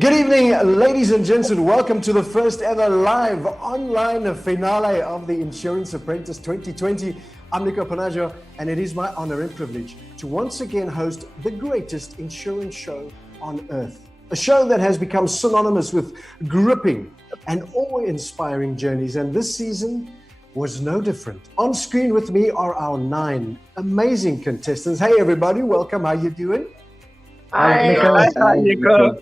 Good evening, ladies and gents, and welcome to the first ever live online finale of the Insurance Apprentice 2020. I'm Nico Panaggio, and it is my honor and privilege to once again host the greatest insurance show on earth. A show that has become synonymous with gripping and awe-inspiring journeys, and this season was no different. On screen with me are our 9 amazing contestants. Hey everybody, welcome. How you doing? Hi, Nico. Hi, Nico.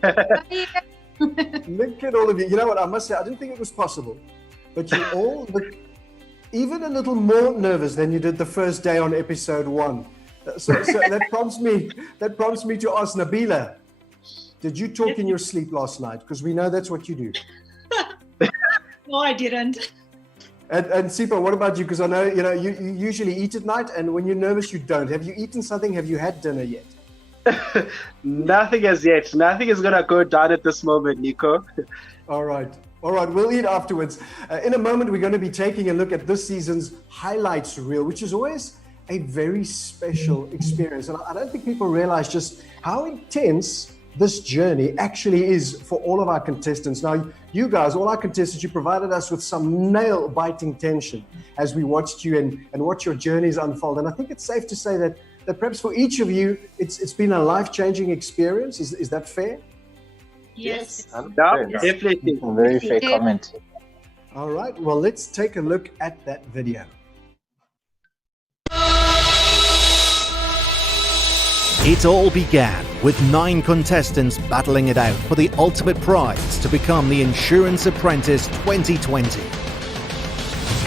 Look at all of you. You know what, I must say, I didn't think it was possible, but you all look even a little more nervous than you did the first day on episode 1. So that prompts me to ask Nabila, did you talk in your sleep last night? Because we know that's what you do. No, I didn't. And Sipa, what about you? Because I know, you usually eat at night, and when you're nervous, you don't. Have you eaten something? Have you had dinner yet? Nothing as yet. Nothing is going to go down at this moment, Nico. All right. We'll eat afterwards. In a moment, we're going to be taking a look at this season's highlights reel, which is always a very special experience. And I don't think people realize just how intense this journey actually is for all of our contestants. Now, you guys, all our contestants, you provided us with some nail-biting tension as we watched you and watch your journeys unfold. And I think it's safe to say that perhaps for each of you, it's been a life-changing experience. Is that fair? Yes. No, definitely. Very fair comment. All right, well, let's take a look at that video. It all began with 9 contestants battling it out for the ultimate prize to become the Insurance Apprentice 2020.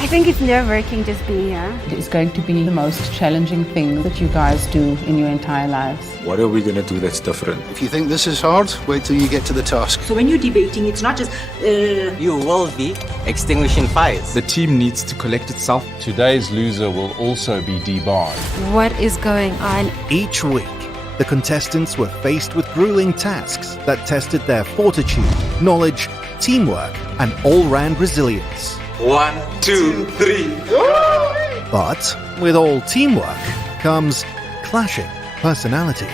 I think it's nerve-wracking just being here. It's going to be the most challenging thing that you guys do in your entire lives. What are we going to do that's different? If you think this is hard, wait till you get to the task. So when you're debating, it's not just... You will be extinguishing fires. The team needs to collect itself. Today's loser will also be debarred. What is going on? Each week, the contestants were faced with grueling tasks that tested their fortitude, knowledge, teamwork, and all-round resilience. 1, 2, 3. But with all teamwork comes clashing personalities.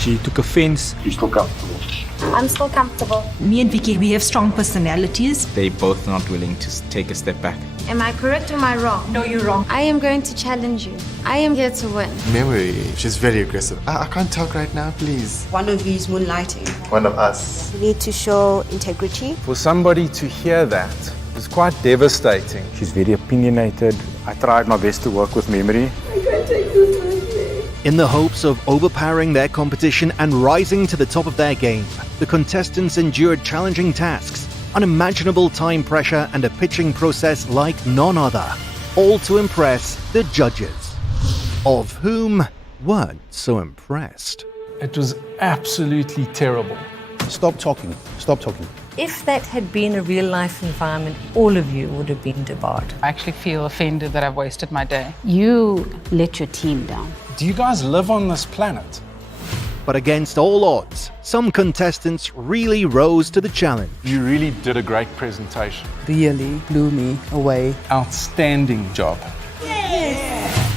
She took offense. You still comfortable? I'm still comfortable. Me and Vicky, we have strong personalities. They're both not willing to take a step back. Am I correct or am I wrong? No, you're wrong. I am going to challenge you. I am here to win. Memory, she's very aggressive. I can't talk right now, please. One of you is moonlighting. One of us. You need to show integrity. For somebody to hear that is quite devastating. She's very opinionated. I tried my best to work with memory. In the hopes of overpowering their competition and rising to the top of their game, the contestants endured challenging tasks, unimaginable time pressure, and a pitching process like none other, all to impress the judges, of whom weren't so impressed. It was absolutely terrible. Stop talking. If that had been a real life environment, all of you would have been debarred. I actually feel offended that I've wasted my day. You let your team down. Do you guys live on this planet? But against all odds, some contestants really rose to the challenge. You really did a great presentation. Really blew me away. Outstanding job.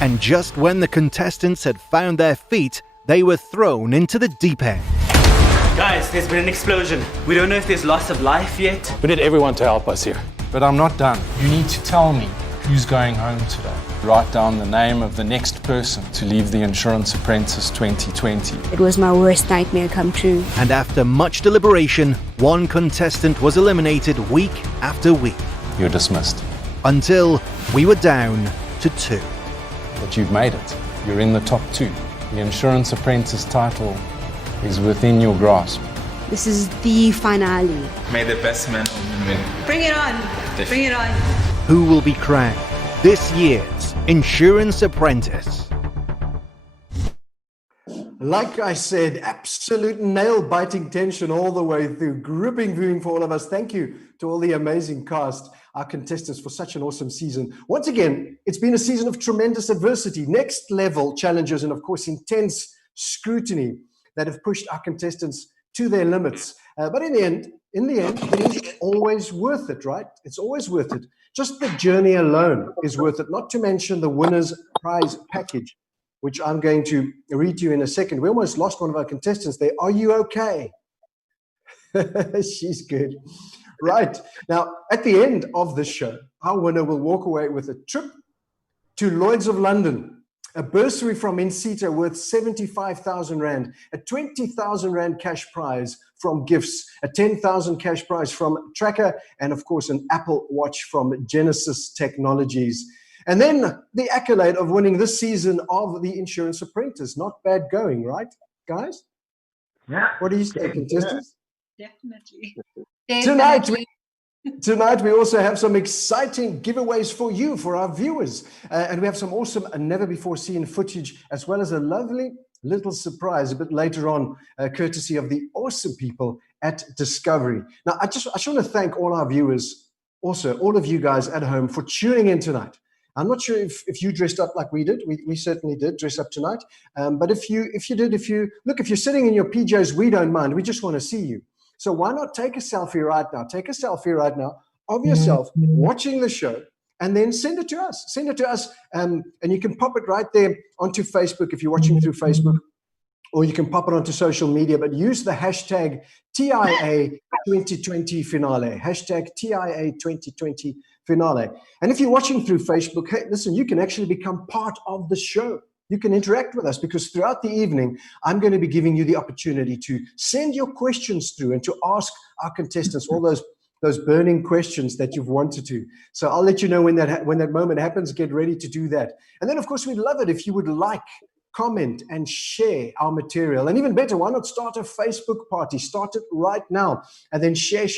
And just when the contestants had found their feet, they were thrown into the deep end. Guys, there's been an explosion. We don't know if there's loss of life yet. We need everyone to help us here. But I'm not done. You need to tell me who's going home today. Write down the name of the next person to leave the Insurance Apprentice 2020. It was my worst nightmare come true. And after much deliberation, one contestant was eliminated week after week. You're dismissed. Until we were down to 2. But you've made it. You're in the top 2. The Insurance Apprentice title is within your grasp. This is the finale. May the best man win. Bring it on. Bring it on. Who will be crowned this year's Insurance Apprentice? Like I said, absolute nail-biting tension all the way through. Gripping viewing for all of us. Thank you to all the amazing cast, our contestants, for such an awesome season. Once again, it's been a season of tremendous adversity, next level challenges, and of course, intense scrutiny that have pushed our contestants to their limits. But in the end, it is always worth it, right? It's always worth it. Just the journey alone is worth it, not to mention the winner's prize package. which I'm going to read to you in a second. We almost lost one of our contestants there. Are you okay? She's good. Right. Now, at the end of the show, our winner will walk away with a trip to Lloyd's of London, a bursary from Incita worth 75,000 Rand, a 20,000 Rand cash prize from Gifts, a 10,000 cash prize from Tracker, and of course, an Apple Watch from Genesis Technologies. And then the accolade of winning this season of the Insurance Apprentice. Not bad going, right, guys? Yeah. What do you say, contestants? Definitely. Tonight, we also have some exciting giveaways for you, for our viewers. And we have some awesome and never-before-seen footage, as well as a lovely little surprise a bit later on, courtesy of the awesome people at Discovery. Now, I just want to thank all our viewers, also all of you guys at home, for tuning in tonight. I'm not sure if you dressed up like we did. We certainly did dress up tonight. But if you're sitting in your PJs, we don't mind. We just want to see you. So why not take a selfie right now? Take a selfie right now of yourself watching the show, and then send it to us. Send it to us, and you can pop it right there onto Facebook if you're watching through Facebook, or you can pop it onto social media, but use the hashtag TIA2020 finale. Hashtag TIA2020 finale. And if you're watching through Facebook, hey, listen, you can actually become part of the show. You can interact with us, because throughout the evening, I'm going to be giving you the opportunity to send your questions through and to ask our contestants all those burning questions that you've wanted to. So I'll let you know when that moment happens. Get ready to do that. And then, of course, we'd love it if you would like, comment, and share our material. And even better, why not start a Facebook party? Start it right now, and then share.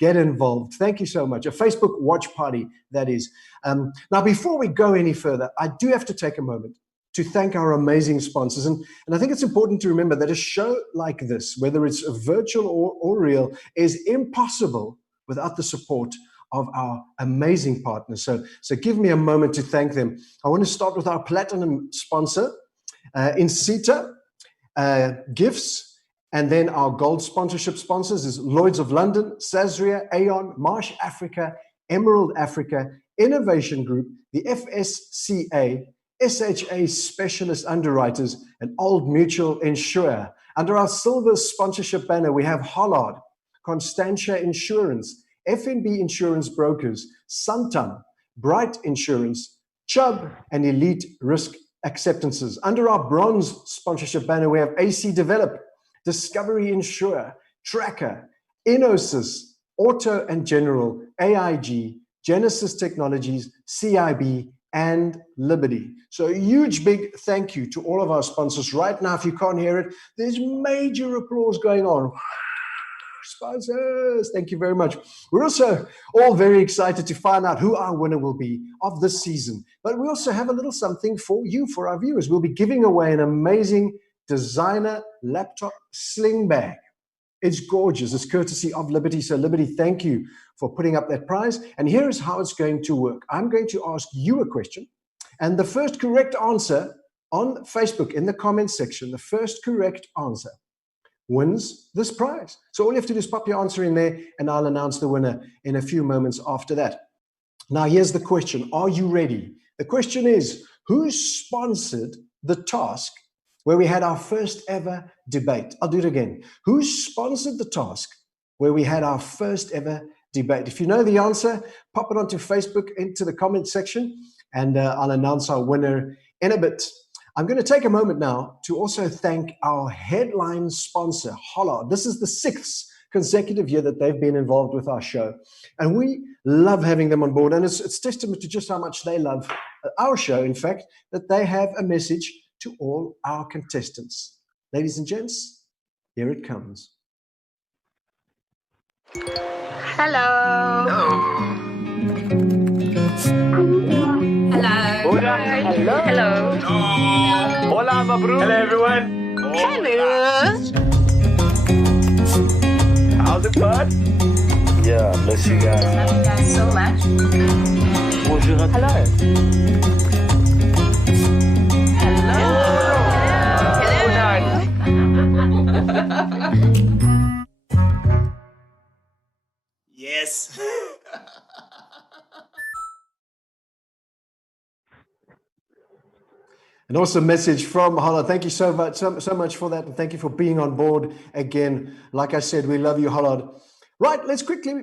Get involved. Thank you so much. A Facebook watch party, that is. Now, before we go any further, I do have to take a moment to thank our amazing sponsors. And I think it's important to remember that a show like this, whether it's virtual or real, is impossible without the support of our amazing partners. So give me a moment to thank them. I want to start with our platinum sponsor, Incita, Gifts, and then our gold sponsorship sponsors is Lloyd's of London, Sazria, Aon, Marsh Africa, Emerald Africa, Innovation Group, the FSCA, SHA Specialist Underwriters, and Old Mutual Insurer. Under our silver sponsorship banner, we have Hollard, Constantia Insurance, FNB Insurance Brokers, Santam, Bright Insurance, Chubb, and Elite Risk Acceptances. Under our bronze sponsorship banner, we have AC Develop, Discovery Insurer, Tracker, Inosys, Auto and General, AIG, Genesis Technologies, CIB, and Liberty. So a huge big thank you to all of our sponsors. Right now, if you can't hear it, there's major applause going on. Sponsors, thank you very much. We're also all very excited to find out who our winner will be of this season. But we also have a little something for you, for our viewers. We'll be giving away an amazing designer laptop sling bag. It's gorgeous. It's courtesy of Liberty. So Liberty, thank you for putting up that prize. And here is how it's going to work. I'm going to ask you a question, and the first correct answer on Facebook in the comments section, the first correct answer wins this prize. So all you have to do is pop your answer in there, and I'll announce the winner in a few moments after that. Now, here's the question. Are you ready? The question is, who sponsored the task where we had our first ever debate? I'll do it again. Who sponsored the task where we had our first ever debate? If you know the answer, pop it onto Facebook into the comment section, and I'll announce our winner in a bit. I'm going to take a moment now to also thank our headline sponsor, Hollard. This is the 6th consecutive year that they've been involved with our show, and we love having them on board. And it's testament to just how much they love our show, in fact, that they have a message to all our contestants. Ladies and gents, here it comes. Hello. Hello. Hello. Hello. Hola, Mabrouk. Hello, everyone. Hello. How's it going? Yeah, bless you guys. Love you guys so much. Bonjour. Hello. Yes. An awesome message from Hollard. Thank you so much for that, and thank you for being on board again. Like I said, we love you, Hollard. Right, let's quickly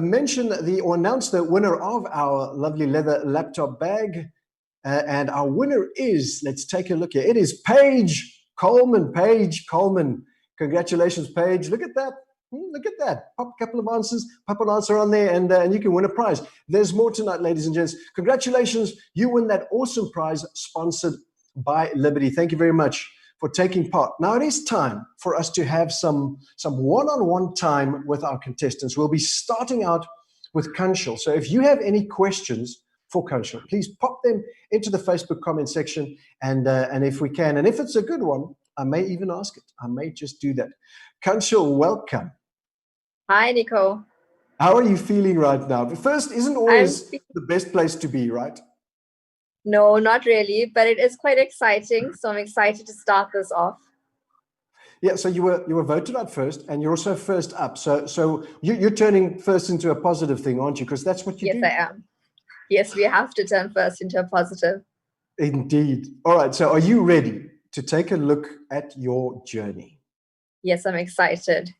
mention or announce the winner of our lovely leather laptop bag. And our winner is, let's take a look here. It is Paige Coleman. Paige Coleman. Congratulations, Paige. Look at that. Look at that. Pop a couple of answers, pop an answer on there, and you can win a prize. There's more tonight, ladies and gents. Congratulations. You win that awesome prize sponsored by Liberty. Thank you very much for taking part. Now it is time for us to have some one-on-one time with our contestants. We'll be starting out with Kanshal. So if you have any questions for Kanshal, please pop them into the Facebook comment section, and if we can, and if it's a good one, I may even ask it. I may just do that. Kanshal, welcome. Hi, Nico. How are you feeling right now? But first, isn't always the best place to be, right? No, not really, but it is quite exciting. So I'm excited to start this off. Yeah, so you were voted out first, and you're also first up. So you're turning first into a positive thing, aren't you? Because that's what you do. Yes, I am. Yes, we have to turn first into a positive. Indeed. All right. So are you ready to take a look at your journey? Yes, I'm excited.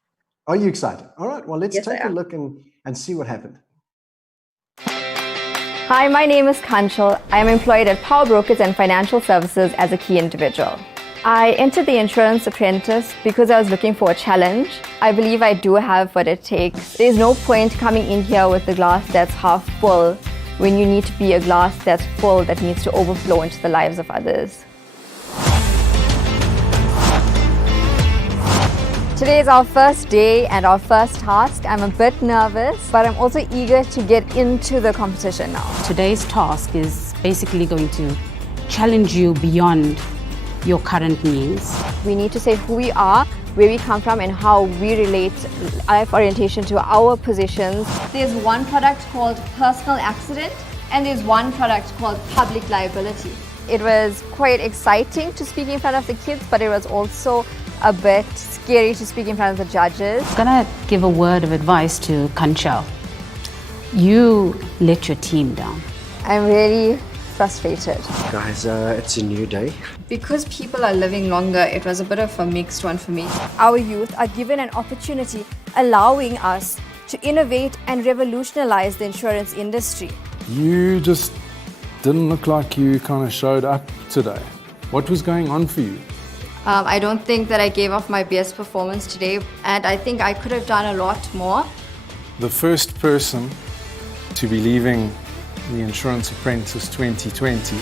Are you excited? All right. Well, let's Yes, take I a am. look and see what happened. Hi, my name is Kanshal. I am employed at Power Brokers and Financial Services as a key individual. I entered the Insurance Apprentice because I was looking for a challenge. I believe I do have what it takes. There's no point coming in here with a glass that's half full when you need to be a glass that's full that needs to overflow into the lives of others. Today is our first day and our first task. I'm a bit nervous, but I'm also eager to get into the competition now. Today's task is basically going to challenge you beyond your current needs. We need to say who we are, where we come from, and how we relate life orientation to our positions. There's one product called personal accident, and there's one product called public liability. It was quite exciting to speak in front of the kids, but it was also a bit scary to speak in front of the judges. I'm gonna give a word of advice to Kanshal. You let your team down. I'm really frustrated. Guys, it's a new day. Because people are living longer, it was a bit of a mixed one for me. Our youth are given an opportunity, allowing us to innovate and revolutionize the insurance industry. You just didn't look like you kind of showed up today. What was going on for you? I don't think that I gave off my best performance today, and I think I could have done a lot more. The first person to be leaving the Insurance Apprentice 2020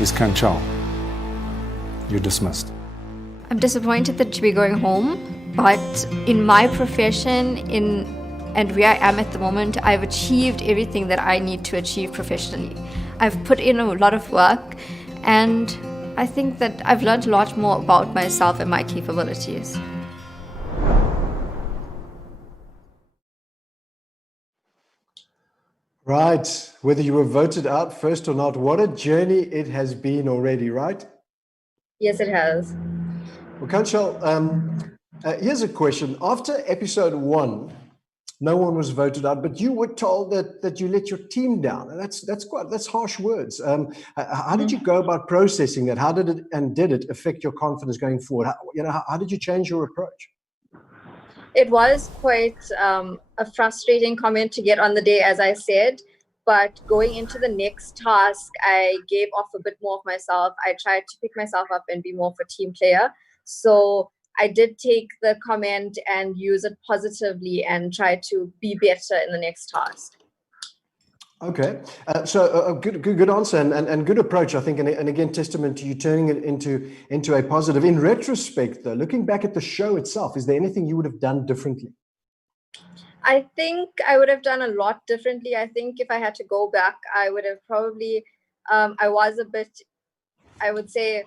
is Kanshal. You're dismissed. I'm disappointed that we're going home, but in my profession, and where I am at the moment, I've achieved everything that I need to achieve professionally. I've put in a lot of work, and I think that I've learned a lot more about myself and my capabilities. Right. Whether you were voted out first or not, what a journey it has been already, right? Yes, it has. Well, Kanshal, here's a question. After episode 1, no one was voted out, but you were told that you let your team down, and that's harsh words. How did you go about processing that? How did it affect your confidence going forward? How did you change your approach? It was quite a frustrating comment to get on the day, as I said. But going into the next task, I gave off a bit more of myself. I tried to pick myself up and be more of a team player. So I did take the comment and use it positively and try to be better in the next task. Okay, so a good answer and good approach, I think, and again, testament to you turning it into a positive. In retrospect, though, looking back at the show itself, is there anything you would have done differently? I think I would have done a lot differently. I think if I had to go back, I would have probably, I was a bit, I would say,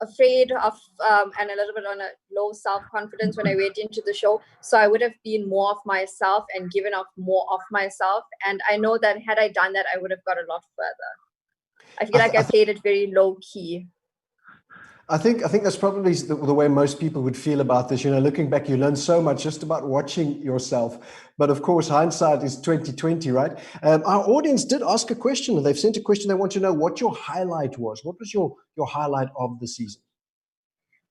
afraid of and a little bit on a low self-confidence when I went into the show. So I would have been more of myself and given up more of myself. And I know that had I done that, I would have got a lot further. I feel like I played it very low key. I think that's probably the way most people would feel about this. Looking back, you learn so much just about watching yourself. But of course, hindsight is 2020, right? Our audience did ask a question. They've sent a question. They want to know what your highlight was. What was your highlight of the season?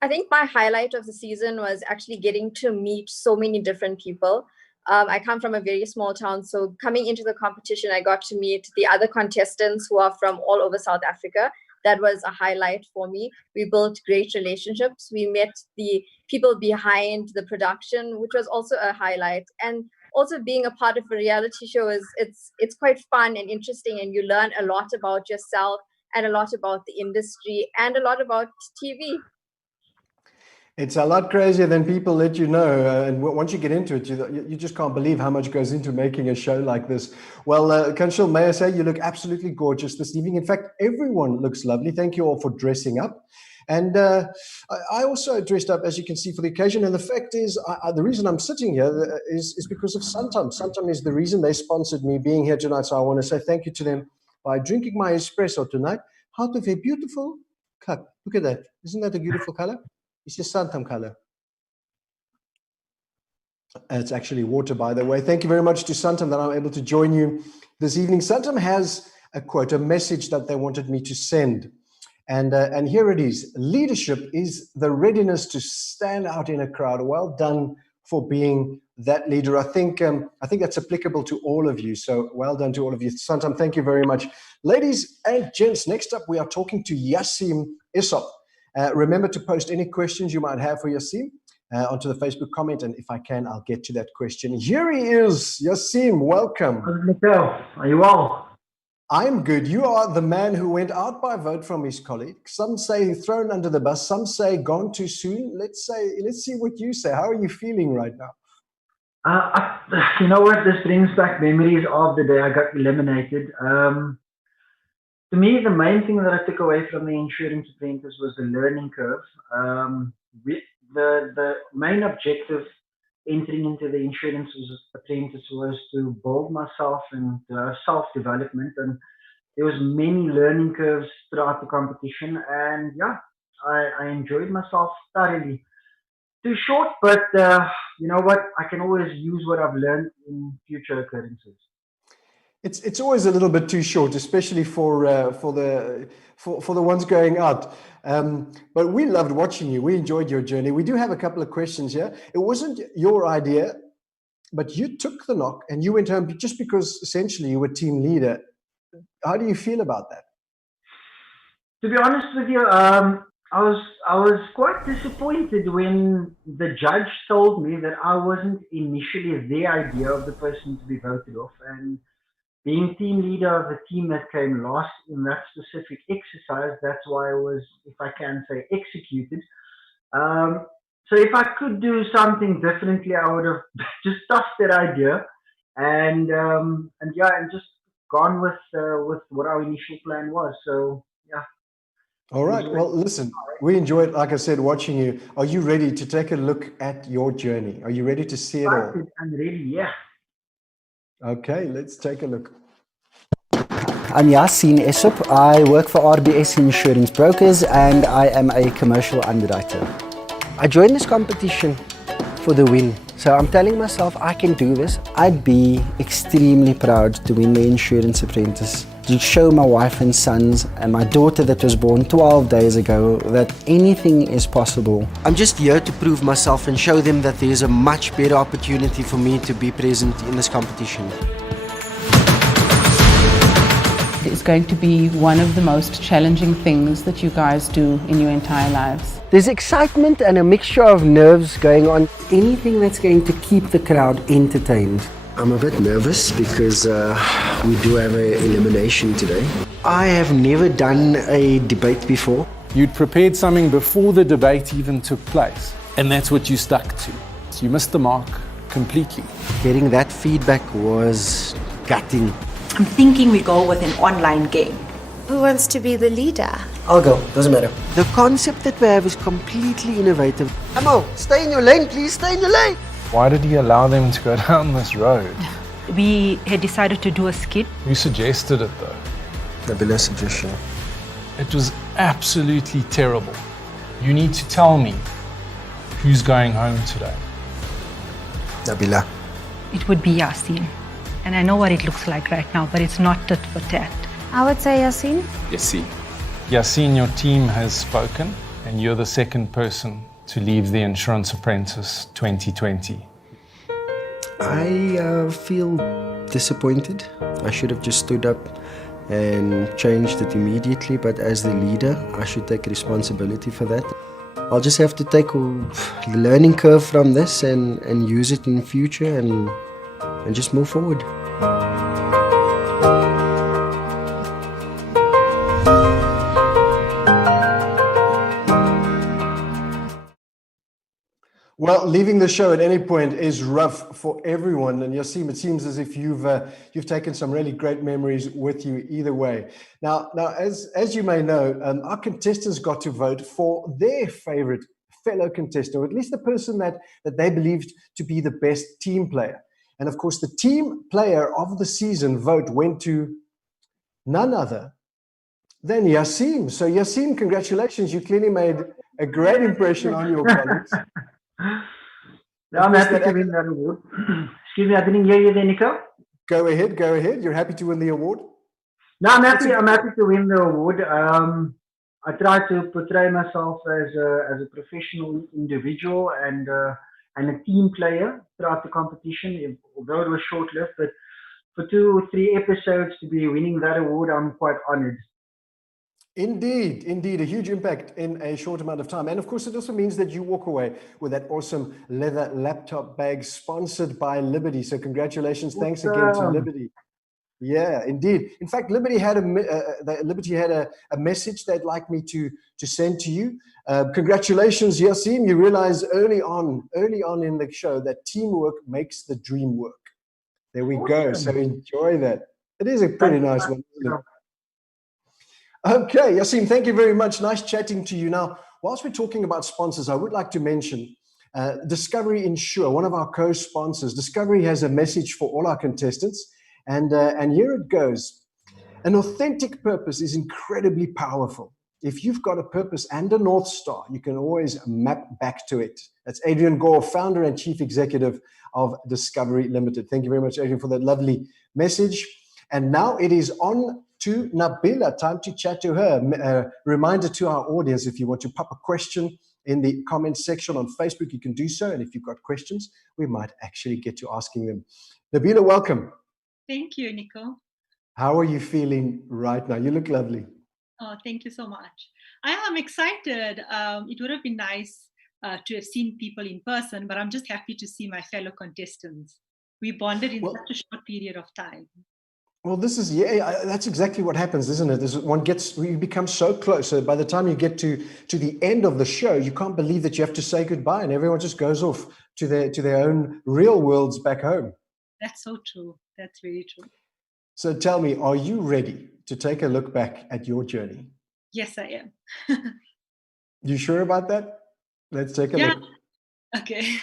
I think my highlight of the season was actually getting to meet so many different people. I come from a very small town, so coming into the competition, I got to meet the other contestants who are from all over South Africa. That was a highlight for me. We built great relationships. We met the people behind the production, which was also a highlight. And also being a part of a reality show it's quite fun and interesting, and you learn a lot about yourself and a lot about the industry and a lot about TV. It's a lot crazier than people let you know. And once you get into it, you just can't believe how much goes into making a show like this. Well, Kanshal, may I say, you look absolutely gorgeous this evening. In fact, everyone looks lovely. Thank you all for dressing up. And I also dressed up, as you can see, for the occasion. And the fact is, the reason I'm sitting here is because of Santam. Santam is the reason they sponsored me being here tonight. So I want to say thank you to them by drinking my espresso tonight out of a beautiful cup. Look at that. Isn't that a beautiful color? It's just Santam color. It's actually water, by the way. Thank you very much to Santam that I'm able to join you this evening. Santam has a quote, a message that they wanted me to send. And here it is. Leadership is the readiness to stand out in a crowd. Well done for being that leader. I think that's applicable to all of you. So well done to all of you. Santam, thank you very much. Ladies and gents, next up we are talking to Yassim Issop. Remember to post any questions you might have for Yassim onto the Facebook comment, and if I can, I'll get to that question. Here he is, Yassim, welcome. Michael, are you well? I'm good. You are the man who went out by vote from his colleagues. Some say thrown under the bus, some say gone too soon. Let's see what you say. How are you feeling right now? You know what? This brings back memories of the day I got eliminated. To me, the main thing that I took away from the Insurance Apprentice was the learning curve. The main objective entering into the Insurance Apprentice was to build myself and self-development, and there was many learning curves throughout the competition, and yeah, I enjoyed myself thoroughly. Too short, but you know what? I can always use what I've learned in future occurrences. It's always a little bit too short, especially for the ones going out. But we loved watching you. We enjoyed your journey. We do have a couple of questions here. It wasn't your idea, but you took the knock and you went home just because essentially you were team leader. How do you feel about that? To be honest with you, I was quite disappointed when the judge told me that I wasn't initially the idea of the person to be voted off, and being team leader of the team that came last in that specific exercise, that's why I was, if I can say, executed. So if I could do something differently, I would have just tossed that idea and just gone with what our initial plan was. So yeah. All right. Well, listen, we enjoyed, like I said, watching you. Are you ready to take a look at your journey? Are you ready to see it all? I'm ready, yeah. Okay, let's take a look. I'm Yassim Issop. I work for RBS Insurance Brokers and I am a commercial underwriter. I joined this competition for the win. So I'm telling myself I can do this. I'd be extremely proud to win the Insurance Apprentice, to show my wife and sons and my daughter that was born 12 days ago that anything is possible. I'm just here to prove myself and show them that there's a much better opportunity for me to be present in this competition. It's going to be one of the most challenging things that you guys do in your entire lives. There's excitement and a mixture of nerves going on. Anything that's going to keep the crowd entertained. I'm a bit nervous because we do have an elimination today. I have never done a debate before. You'd prepared something before the debate even took place, and that's what you stuck to. So you missed the mark completely. Getting that feedback was gutting. I'm thinking we go with an online game. Who wants to be the leader? I'll go, doesn't matter. The concept that we have is completely innovative. Amo, stay in your lane, please, stay in your lane. Why did he allow them to go down this road? We had decided to do a skit. Who suggested it though? The below suggestion. It was absolutely terrible. You need to tell me who's going home today. Nabila. It would be Yasin. And I know what it looks like right now, but it's not tit for tat. I would say Yasin. Yasin. Yasin, your team has spoken, and you're the second person to leave the Insurance Apprentice 2020. I feel disappointed. I should have just stood up and changed it immediately, but as the leader, I should take responsibility for that. I'll just have to take the learning curve from this and use it in the future and just move forward. Well, leaving the show at any point is rough for everyone. And Yasim, it seems as if you've taken some really great memories with you either way. Now, as you may know, our contestants got to vote for their favorite fellow contestant, or at least the person that they believed to be the best team player. And of course, the team player of the season vote went to none other than Yasim. So Yasim, congratulations. You clearly made a great impression on your colleagues. I'm happy to win that award. Excuse me, I didn't hear you there, Nico. Go ahead. You're happy to win the award? No, I'm happy to win the award. I try to portray myself as a professional individual and a team player throughout the competition, although it was short-lived. But for 2 or 3 episodes to be winning that award, I'm quite honored. Indeed, a huge impact in a short amount of time. And of course, it also means that you walk away with that awesome leather laptop bag sponsored by Liberty. So congratulations. Thanks again to Liberty. Yeah, indeed. In fact, Liberty had a message they'd like me to send to you. Congratulations, Yasim. You realize early on in the show that teamwork makes the dream work. There we go. So enjoy that. It is a pretty nice one, isn't it? Okay, Yasim, thank you very much. Nice chatting to you. Now, whilst we're talking about sponsors, I would like to mention Discovery Insure, one of our co-sponsors. Discovery has a message for all our contestants, and here it goes. An authentic purpose is incredibly powerful. If you've got a purpose and a North Star, you can always map back to it. That's Adrian Gore, founder and chief executive of Discovery Limited. Thank you very much, Adrian, for that lovely message. And now it is on to Nabila. Time to chat to her. Reminder to our audience, if you want to pop a question in the comments section on Facebook, you can do so. And if you've got questions, we might actually get to asking them. Nabila, welcome. Thank you, Nico. How are you feeling right now? You look lovely. Oh, thank you so much. I am excited. It would have been nice to have seen people in person, but I'm just happy to see my fellow contestants. We bonded in such a short period of time. Well, that's exactly what happens, isn't it? You become so close. So by the time you get to the end of the show, you can't believe that you have to say goodbye, and everyone just goes off to their own real worlds back home. That's so true. That's very true. So tell me, are you ready to take a look back at your journey? Yes, I am. You sure about that? Let's take a look. Okay.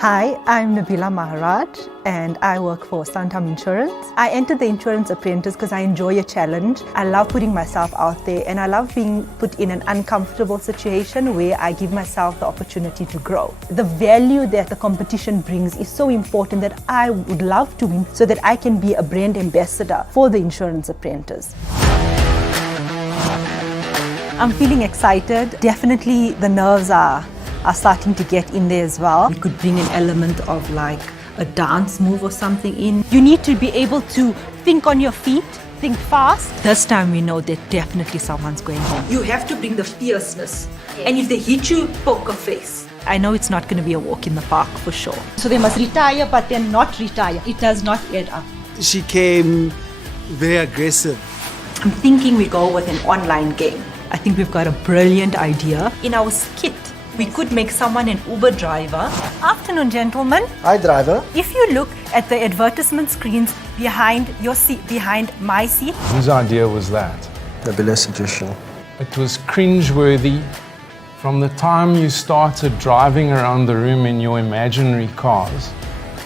Hi, I'm Nabila Maharaj and I work for Santam Insurance. I entered the Insurance Apprentice because I enjoy a challenge. I love putting myself out there and I love being put in an uncomfortable situation where I give myself the opportunity to grow. The value that the competition brings is so important that I would love to win so that I can be a brand ambassador for the Insurance Apprentice. I'm feeling excited. Definitely the nerves are starting to get in there as well. We could bring an element of like a dance move or something in. You need to be able to think on your feet, think fast. This time we know that definitely someone's going home. You have to bring the fierceness. Yes. And if they hit you, poker face. I know it's not going to be a walk in the park for sure. So they must retire, but then not retire. It does not add up. She came very aggressive. I'm thinking we go with an online game. I think we've got a brilliant idea. In our skit, we could make someone an Uber driver. Afternoon, gentlemen. Hi, driver. If you look at the advertisement screens behind your seat, behind my seat. Whose idea was that? Nabila's suggestion. It was cringeworthy. From the time you started driving around the room in your imaginary cars,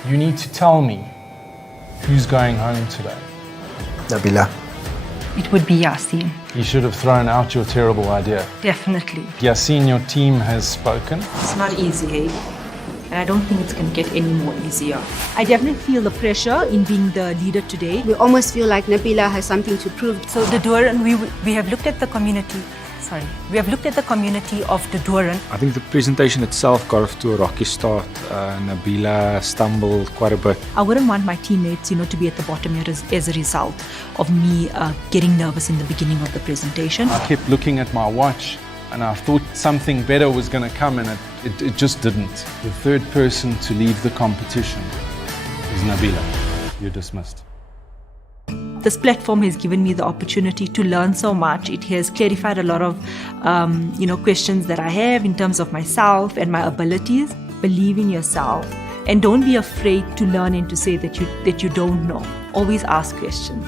you need to tell me who's going home today. Nabila. It would be Yasin. You should have thrown out your terrible idea. Definitely. Yasin, your team has spoken. It's not easy, eh? And I don't think it's going to get any more easier. I definitely feel the pressure in being the leader today. We almost feel like Nabila has something to prove. So the Duran, we have looked at the community. We have looked at the community of the Duran. I think the presentation itself got off to a rocky start. Nabila stumbled quite a bit. I wouldn't want my teammates, to be at the bottom here as a result of me getting nervous in the beginning of the presentation. I kept looking at my watch and I thought something better was going to come and it just didn't. The third person to leave the competition is Nabila. You're dismissed. This platform has given me the opportunity to learn so much. It has clarified a lot of, questions that I have in terms of myself and my abilities. Believe in yourself and don't be afraid to learn and to say that you don't know. Always ask questions.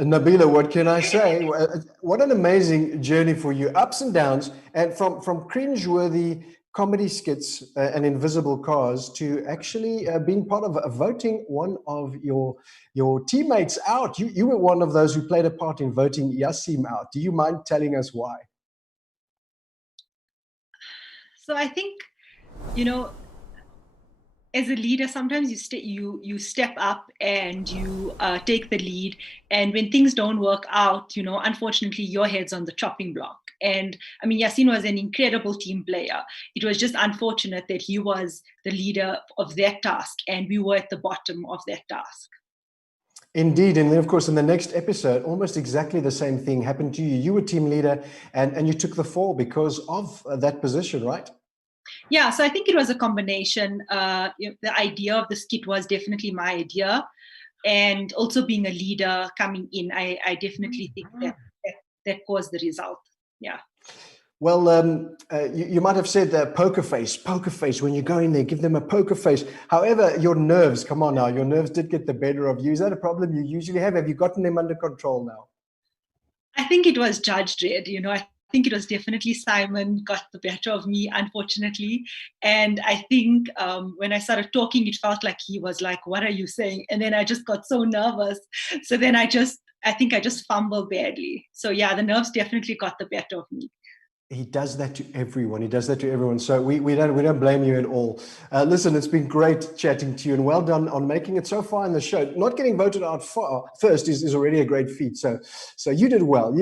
Nabila, what can I say? What an amazing journey for you. Ups and downs, and from cringeworthy comedy skits and invisible cars to actually being part of voting one of your teammates out. You were one of those who played a part in voting Yasin out. Do you mind telling us why? So I think, as a leader, sometimes you step up and you take the lead. And when things don't work out, unfortunately, your head's on the chopping block. And I mean, Yasin was an incredible team player. It was just unfortunate that he was the leader of that task and we were at the bottom of that task. Indeed. And then, of course, in the next episode, almost exactly the same thing happened to you. You were team leader and you took the fall because of that position, right? Yeah, so I think it was a combination. The idea of the skit was definitely my idea. And also being a leader coming in, I definitely think that caused the result. Yeah. Well, you might have said poker face, when you go in there, give them a poker face. However, your nerves, come on now, your nerves did get the better of you. Is that a problem you usually have? Have you gotten them under control now? I think it was Judge Dredd, I think it was definitely Simon got the better of me, unfortunately. And I think when I started talking, it felt like he was like, what are you saying? And then I just got so nervous. So then I think I just fumbled badly. So yeah, the nerves definitely got the better of me. He does that to everyone. So we don't blame you at all. Listen, it's been great chatting to you and well done on making it so far in the show. Not getting voted out first is already a great feat. So you did well.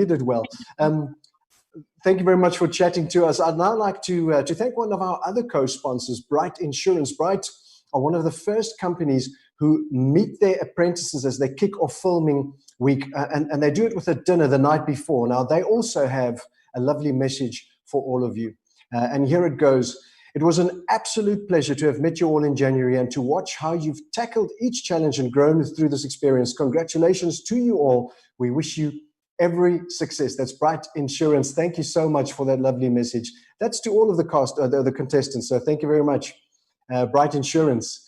Thank you very much for chatting to us. I'd now like to thank one of our other co-sponsors, Bright Insurance. Bright are one of the first companies who meet their apprentices as they kick off filming week, and they do it with a dinner the night before. Now, they also have a lovely message for all of you. And here it goes. It was an absolute pleasure to have met you all in January and to watch how you've tackled each challenge and grown through this experience. Congratulations to you all. We wish you every success. That's Bright Insurance. Thank you so much for that lovely message. That's to all of the contestants. So thank you very much, Bright Insurance.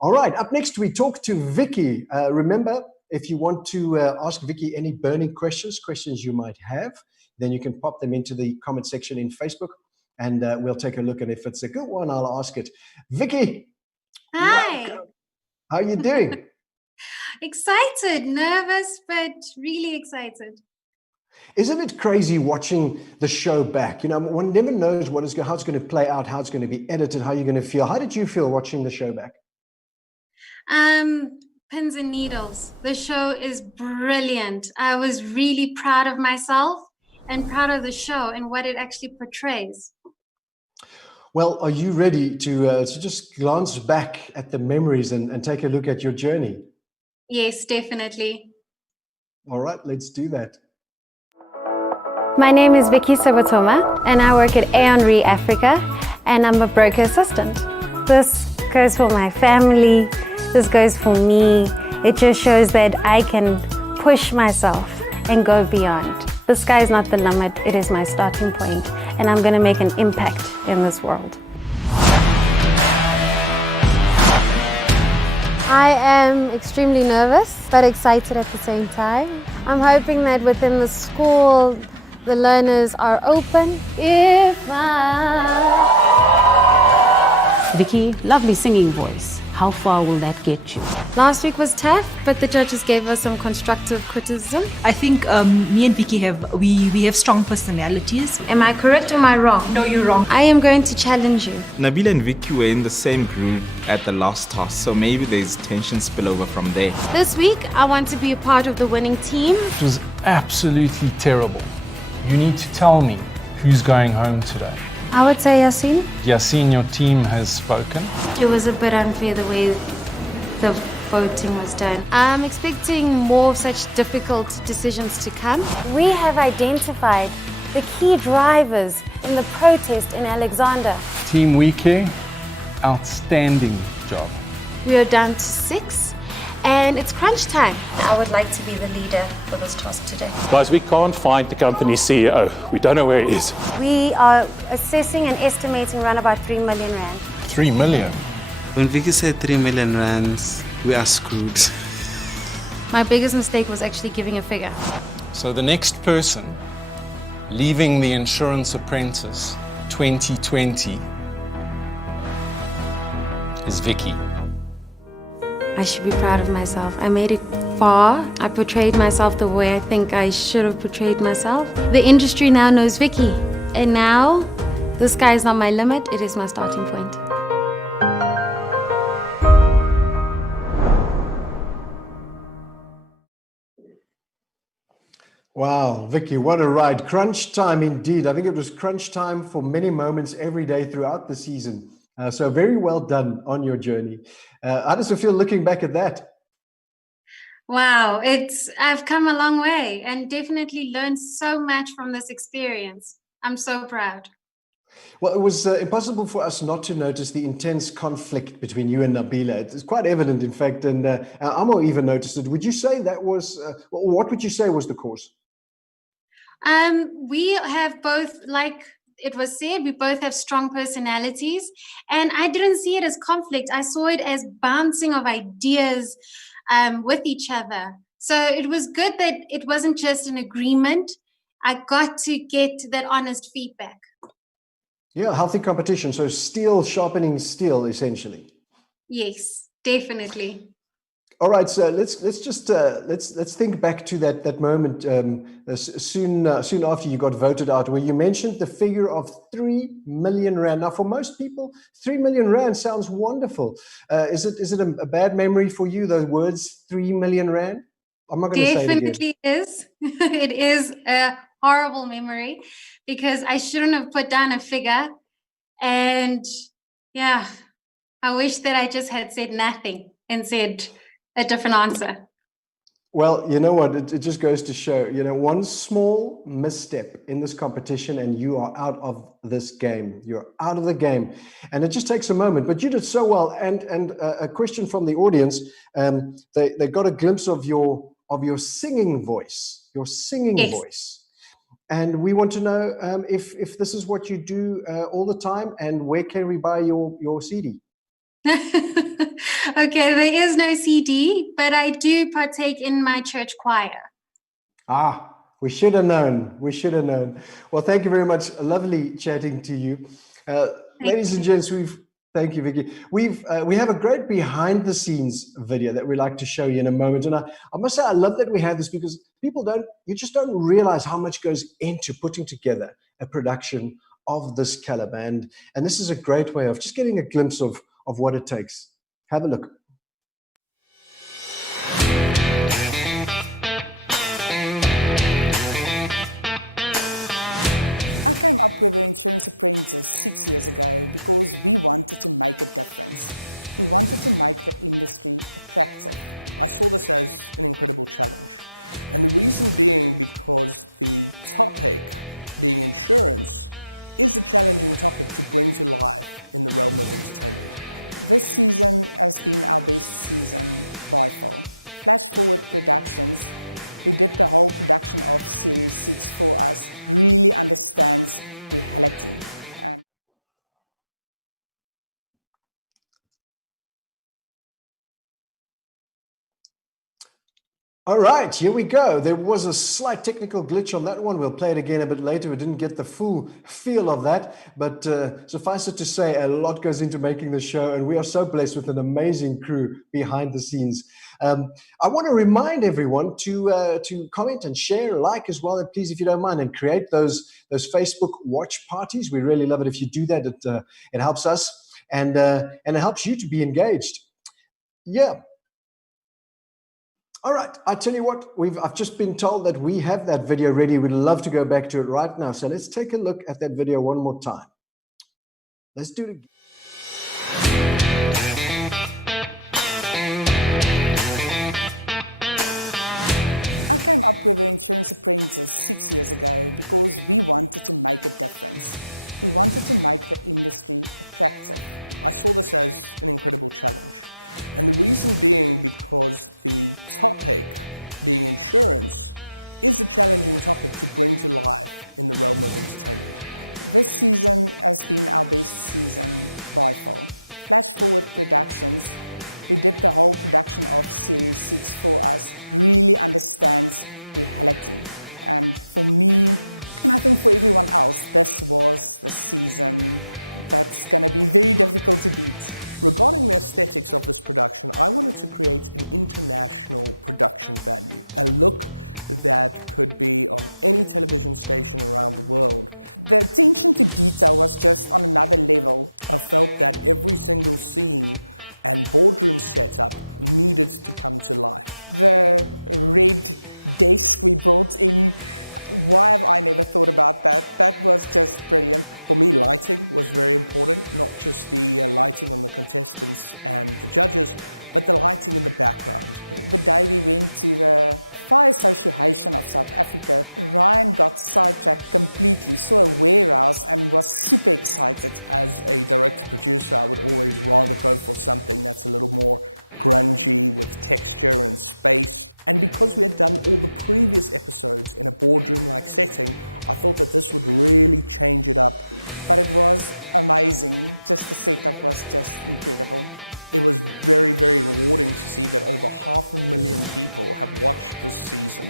All right, up next we talk to Vicky. Remember, if you want to ask Vicky any burning questions you might have, then you can pop them into the comment section in Facebook and we'll take a look. And if it's a good one, I'll ask it. Vicky. Hi. Welcome. How are you doing? Excited, nervous, but really excited. Isn't it crazy watching the show back? One never knows how it's going to play out, how it's going to be edited, how you're going to feel. How did you feel watching the show back? Pins and needles. The show is brilliant. I was really proud of myself and proud of the show and what it actually portrays. Well, are you ready to just glance back at the memories and take a look at your journey? Yes, definitely. All right, let's do that. My name is Vicky Sobotoma and I work at Aon Re Africa and I'm a broker assistant. This goes for my family, this goes for me. It just shows that I can push myself and go beyond. The sky is not the limit, it is my starting point and I'm going to make an impact in this world. I am extremely nervous but excited at the same time. I'm hoping that within the school the learners are open. Vicky, lovely singing voice. how far will that get you? Last week was tough, but the judges gave us some constructive criticism. I think me and Vicky we have strong personalities. Am I correct or am I wrong? No, you're wrong. I am going to challenge you. Nabila and Vicky were in the same group at the last task, so maybe there's tension spillover from there. This week, I want to be a part of the winning team. It was absolutely terrible. You need to tell me who's going home today. I would say Yasin. Yasin, your team has spoken. It was a bit unfair the way the voting was done. I'm expecting more of such difficult decisions to come. We have identified the key drivers in the protest in Alexander. Team WeCare, outstanding job. We are down to 6 and it's crunch time. I would like to be the leader for this task today. Guys, we can't find the company's CEO. We don't know where he is. We are assessing and estimating around about 3 million rand. 3 million? When Vicky said 3 million rands, we are screwed. My biggest mistake was actually giving a figure. So the next person leaving the Insurance Apprentice 2020 is Vicky. I should be proud of myself. I made it far. I portrayed myself the way I think I should have portrayed myself. The industry now knows Vicky. And now, the sky is not my limit, it is my starting point. Wow, Vicky, what a ride. Crunch time indeed. I think it was crunch time for many moments every day throughout the season. So very well done on your journey. How does it feel looking back at that? Wow, I've come a long way and definitely learned so much from this experience. I'm so proud. Well, it was impossible for us not to notice the intense conflict between you and Nabila. It's quite evident, in fact, and Amo even noticed it. Would you say that was, what would you say was the cause? We have both, like it was said, we both have strong personalities, and I didn't see it as conflict. I saw it as bouncing of ideas with each other. So it was good that it wasn't just an agreement. I got to get that honest feedback. Yeah, healthy competition. So steel sharpening steel, essentially. Yes, definitely. All right, so let's just let's think back to that moment soon after you got voted out, where you mentioned the figure of 3 million rand. Now, for most people, 3 million rand sounds wonderful. Is it a bad memory for you? Those words, 3 million rand. I'm not going to say it again. Definitely is. It is a horrible memory because I shouldn't have put down a figure, and yeah, I wish that I just had said nothing and said a different answer. Well, you know what? It just goes to show, one small misstep in this competition and you are out of this game. You're out of the game. And it just takes a moment, but you did so well. And a question from the audience, they got a glimpse of your singing voice, Yes. voice. And we want to know if this is what you do all the time, and where can we buy your CD? Okay, there is no CD, but I do partake in my church choir. Ah, we should have known. We should have known. Well, thank you very much. Lovely chatting to you. Ladies and gents, thank you, Vicky. We have a great behind the scenes video that we'd like to show you in a moment. And I must say, I love that we have this, because you just don't realize how much goes into putting together a production of this caliber. And this is a great way of just getting a glimpse of what it takes. Have a look. I came up with the Insurance Apprentice 6 years ago because we wanted to make a difference. We wanted to make the industry attractive. I saw this as an incredible challenge. And the reason being because the topic, being insurance, is a challenging topic to bring to life in the realm of entertainment. This season has been our best season by far. Flash Forward Productions, who did the whole production of Series 6 for us, really understands reality. All right, here we go. There was a slight technical glitch on that one. We'll play it again a bit later. We didn't get the full feel of that, but suffice it to say, a lot goes into making the show, and we are so blessed with an amazing crew behind the scenes. I want to remind everyone to comment and share, like as well, and please, if you don't mind, and create those Facebook watch parties. We really love it if you do that. It helps us, and it helps you to be engaged. Yeah. All right, I tell you what, I've just been told that we have that video ready. We'd love to go back to it right now. So let's take a look at that video one more time. Let's do it again. I came up with the Insurance Apprentice 6 years ago because we wanted to make a difference. We wanted to make the industry attractive. I saw this as an incredible challenge. And the reason being because the topic, being insurance, is a challenging topic to bring to life in the realm of entertainment. This season has been our best season by far. Flash Forward Productions, who did the whole production of Series 6 for us, really understands reality. And for me, and I think for everyone else, this was the season that's going to be very difficult to beat. Regarding the aesthetics of this production, I wanted to create an international production value, a look that could be on any television station around the world. The attention to detail was just on another level. I felt that every single scene and boardroom setup needed to come to life. The red desk we brought in, why have I never thought about that? That was just brilliant. For me, lighting was very important, not just the lighting on the contestants and the judges, but the lighting in the background. The day we went to the Fire Association of South Africa, Ryan got sidetracked completely, saw a warehouse and was super excited. As a director-producer, I would always rather go for something that's a little more grungy with texture and space. And because we had done all the previous episodes in a boardroom-like setting, I thought that this would really change it up. But it was amazing. Just the setup was just incredible. It was very, very rewarding to see that over 500,000 people have watched this season,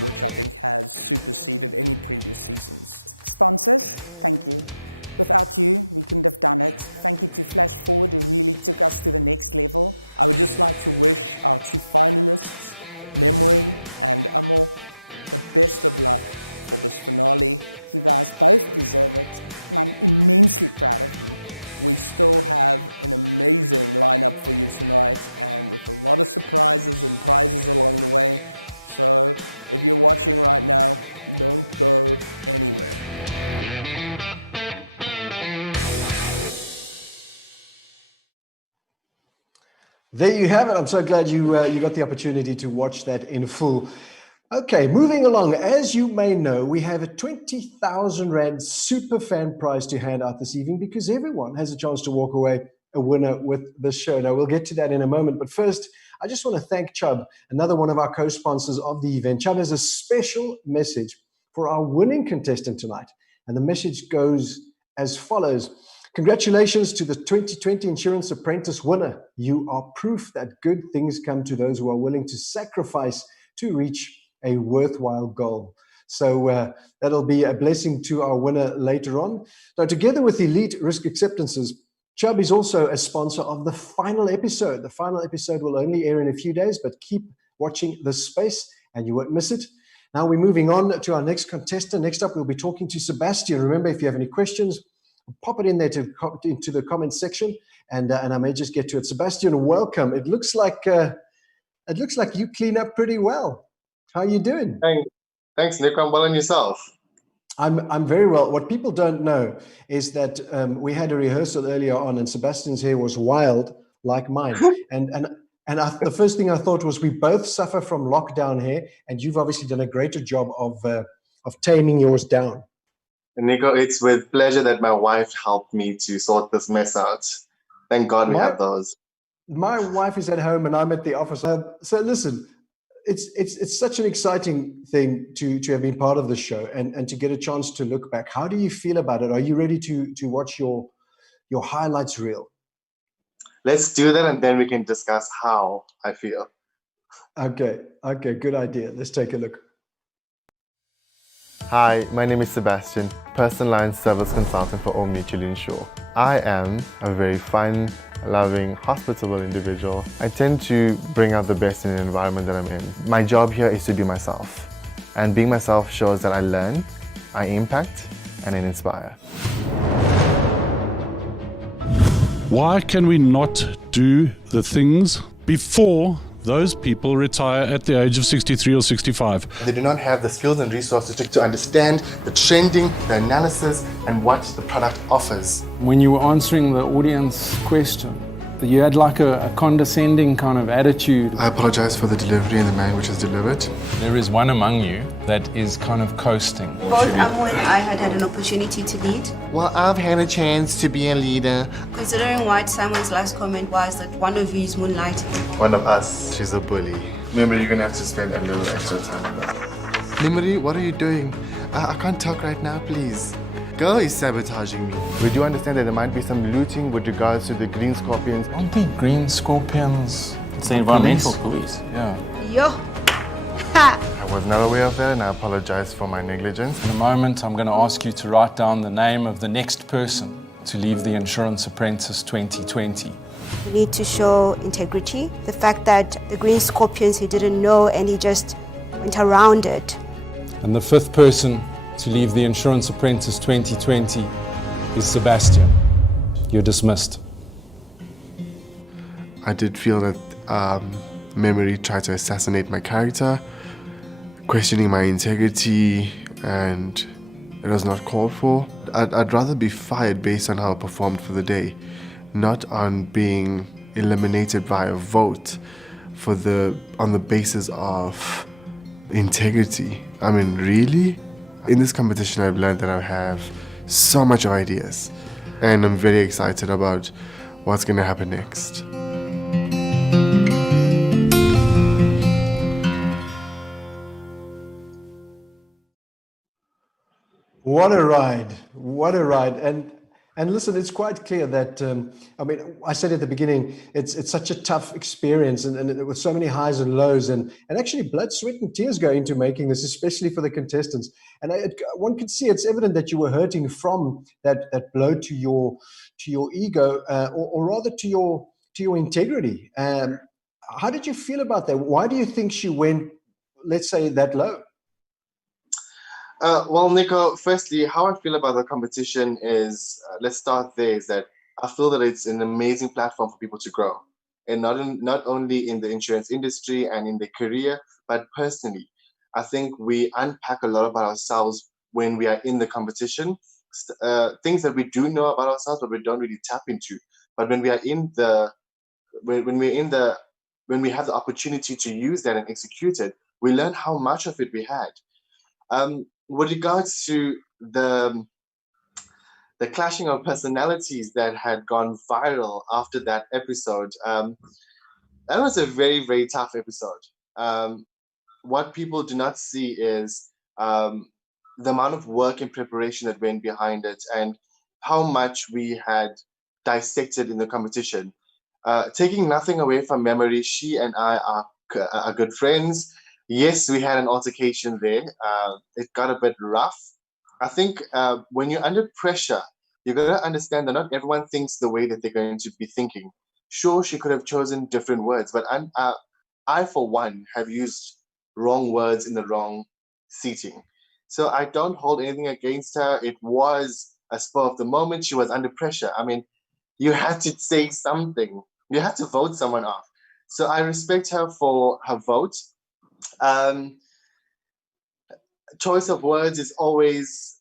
which I think has superseded any previous seasons. Sponsors, thank you. Without you, we couldn't have done it. Thank you to Flash Forward, who really took us to the next level. I would just like to wish our two finalists, Memory and Amor, the best of luck for this finale. You guys both deserve it, and I'm immensely proud of you. We still have an amazing lineup for you tonight, and with a lot of surprises and prizes along the way. So if you're watching right now, don't go anywhere. There you have it. I'm so glad you got the opportunity to watch that in full. Okay, moving along. As you may know, we have a 20,000 Rand super fan prize to hand out this evening because everyone has a chance to walk away a winner with this show. Now, we'll get to that in a moment. But first, I just want to thank Chubb, another one of our co-sponsors of the event. Chubb has a special message for our winning contestant tonight. And the message goes as follows. Congratulations to the 2020 Insurance Apprentice winner. You are proof that good things come to those who are willing to sacrifice to reach a worthwhile goal. So that'll be a blessing to our winner later on. Now, together with Elite Risk Acceptances, Chubb is also a sponsor of the final episode. The final episode will only air in a few days, but keep watching this space and you won't miss it. Now we're moving on to our next contestant. Next up, we'll be talking to Sebastian. Remember, if you have any questions, pop it in there into the comments section, and I may just get to it. Sebastian, welcome. It looks like you clean up pretty well. How are you doing? Thanks, Nick. I'm well, and yourself? I'm very well. What people don't know is that we had a rehearsal earlier on, and Sebastian's hair was wild like mine. The first thing I thought was we both suffer from lockdown hair, and you've obviously done a greater job of taming yours down. Nico, it's with pleasure that my wife helped me to sort this mess out. Thank God we have those. My wife is at home and I'm at the office. So listen, it's such an exciting thing to have been part of the show and to get a chance to look back. How do you feel about it? Are you ready to watch your highlights reel? Let's do that and then we can discuss how I feel. Okay, good idea. Let's take a look. Hi, my name is Sebastian, personal line service consultant for Old Mutual Insure. I am a very fun, loving, hospitable individual. I tend to bring out the best in the environment that I'm in. My job here is to be myself. And being myself shows that I learn, I impact, and I inspire. Why can we not do the things before those people retire at the age of 63 or 65? They do not have the skills and resources to understand the trending, the analysis, and what the product offers. When you were answering the audience question, you had like a condescending kind of attitude. I apologize for the delivery and the manner which is delivered. There is one among you that is kind of coasting. Both Amo and I had an opportunity to lead. Well, I've had a chance to be a leader. Considering what Simon's last comment was that one of you is moonlighting. One of us, she's a bully. Remember, you're gonna have to spend a little extra time with her. Limeri, what are you doing? I can't talk right now, please. Girl is sabotaging me. We do understand that there might be some looting with regards to the green scorpions. Aren't they green scorpions? It's the environmental police. Yeah. Yo! I was not aware of that and I apologize for my negligence. In a moment, I'm going to ask you to write down the name of the next person to leave the Insurance Apprentice 2020. We need to show integrity. The fact that the green scorpions, he didn't know and he just went around it. And the fifth person to leave the Insurance Apprentice 2020 is Sebastian. You're dismissed. I did feel that Memory tried to assassinate my character, questioning my integrity, and it was not called for. I'd rather be fired based on how I performed for the day, not on being eliminated via vote on the basis of integrity. I mean, really? In this competition, I've learned that I have so much ideas, and I'm very excited about what's going to happen next. What a ride! What a ride! And listen, it's quite clear that I mean, I said at the beginning, it's such a tough experience, and with so many highs and lows, and actually blood, sweat, and tears go into making this, especially for the contestants. And one can see it's evident that you were hurting from that blow to your ego, or rather to your integrity. How did you feel about that? Why do you think she went, let's say, that low? Well, Nico, firstly, how I feel about the competition is, let's start there, is that I feel that it's an amazing platform for people to grow. And not only in the insurance industry and in their career, but personally. I think we unpack a lot about ourselves when we are in the competition. Things that we do know about ourselves, but we don't really tap into. But when we are when we have the opportunity to use that and execute it, we learn how much of it we had. With regards to the clashing of personalities that had gone viral after that episode, that was a very, very tough episode. What people do not see is the amount of work and preparation that went behind it and how much we had dissected in the competition. Taking nothing away from Memory, she and I are good friends. Yes, we had an altercation there. It got a bit rough. I think when you're under pressure, you got to understand that not everyone thinks the way that they're going to be thinking. Sure, she could have chosen different words, but I, for one, have used wrong words in the wrong seating. So I don't hold anything against her. It was a spur of the moment. She was under pressure. I mean, you had to say something. You had to vote someone off. So I respect her for her vote. Choice of words is always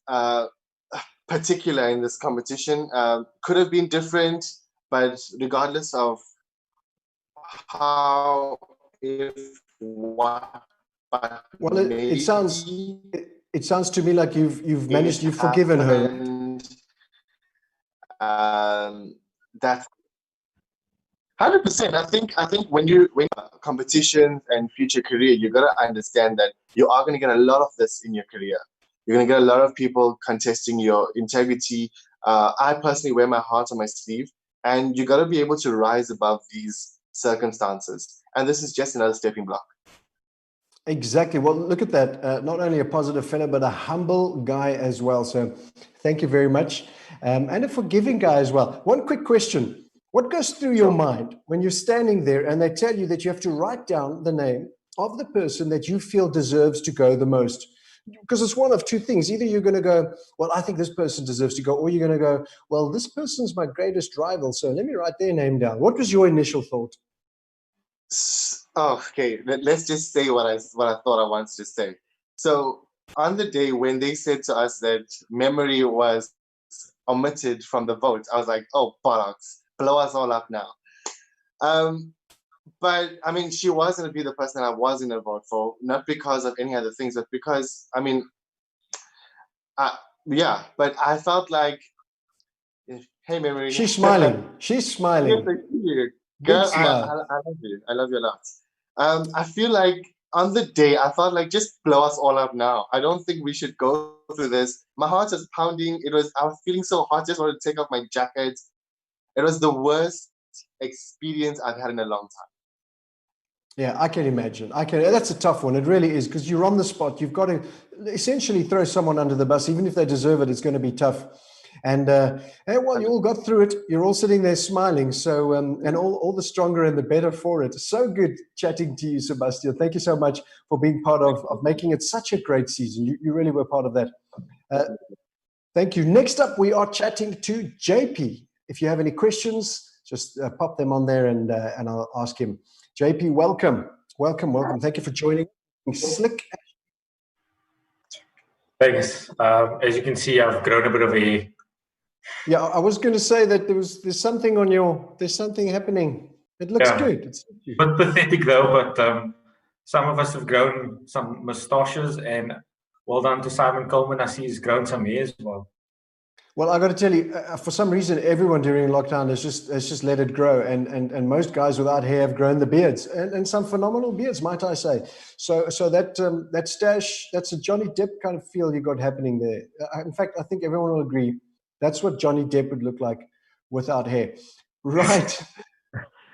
particular in this competition. Could have been different, but regardless of how, if, what, but well, it sounds to me like you've managed, you've forgiven her. That's 100%. I think when competition and future career, you gotta understand that you are gonna get a lot of this in your career. You're gonna get a lot of people contesting your integrity. I personally wear my heart on my sleeve, and you gotta be able to rise above these circumstances. And this is just another stepping block. Exactly. Well, look at that. Not only a positive fellow, but a humble guy as well. So thank you very much. And a forgiving guy as well. One quick question. What goes through your mind when you're standing there and they tell you that you have to write down the name of the person that you feel deserves to go the most? Because it's one of two things. Either you're going to go, well, I think this person deserves to go, or you're going to go, well, this person's my greatest rival, so let me write their name down. What was your initial thought? Oh, okay. Let's just say what I thought I wanted to say. So on the day when they said to us that memory was omitted from the vote, I was like, oh, bollocks, blow us all up now. But I mean, she was going to be the person I was going to vote for, not because of any other things, but because, I mean, yeah, but I felt like, hey, memory. She's smiling. She's smiling. Girl, I love you. I love you a lot. I feel like on the day, I felt like just blow us all up now. I don't think we should go through this. My heart was pounding. I was feeling so hot. Just wanted to take off my jacket. It was the worst experience I've had in a long time. Yeah, I can imagine. That's a tough one. It really is, because you're on the spot. You've got to essentially throw someone under the bus. Even if they deserve it, it's going to be tough. And well, you all got through it. You're all sitting there smiling. So, and all the stronger and the better for it. So good chatting to you, Sebastian. Thank you so much for being part of making it such a great season. You really were part of that. Thank you. Next up, we are chatting to JP. If you have any questions, just pop them on there and I'll ask him. JP, welcome. Thank you for joining. Slick. Thanks. As you can see, I've grown a bit of a. Yeah, I was going to say that there's something there's something happening. It looks good. It's a bit pathetic though, but some of us have grown some moustaches, and well done to Simon Coleman. I see he's grown some hair as well. Well, I got to tell you, for some reason, everyone during lockdown has just let it grow, and most guys without hair have grown the beards, and some phenomenal beards, might I say. So that stash, that's a Johnny Depp kind of feel you got happening there. In fact, I think everyone will agree that's what Johnny Depp would look like without hair. Right?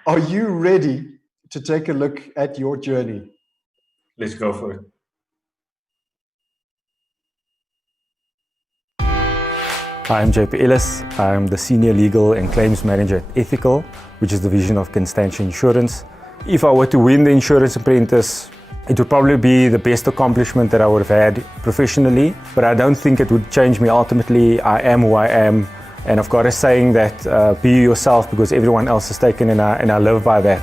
Are you ready to take a look at your journey? Let's go for it. Hi, I'm JP Ellis. I'm the Senior Legal and Claims Manager at Ethical, which is the division of Constantia Insurance. If I were to win the Insurance Apprentice, it would probably be the best accomplishment that I would have had professionally, but I don't think it would change me ultimately. I am who I am, and I've got a saying that be yourself because everyone else is taken, and I live by that.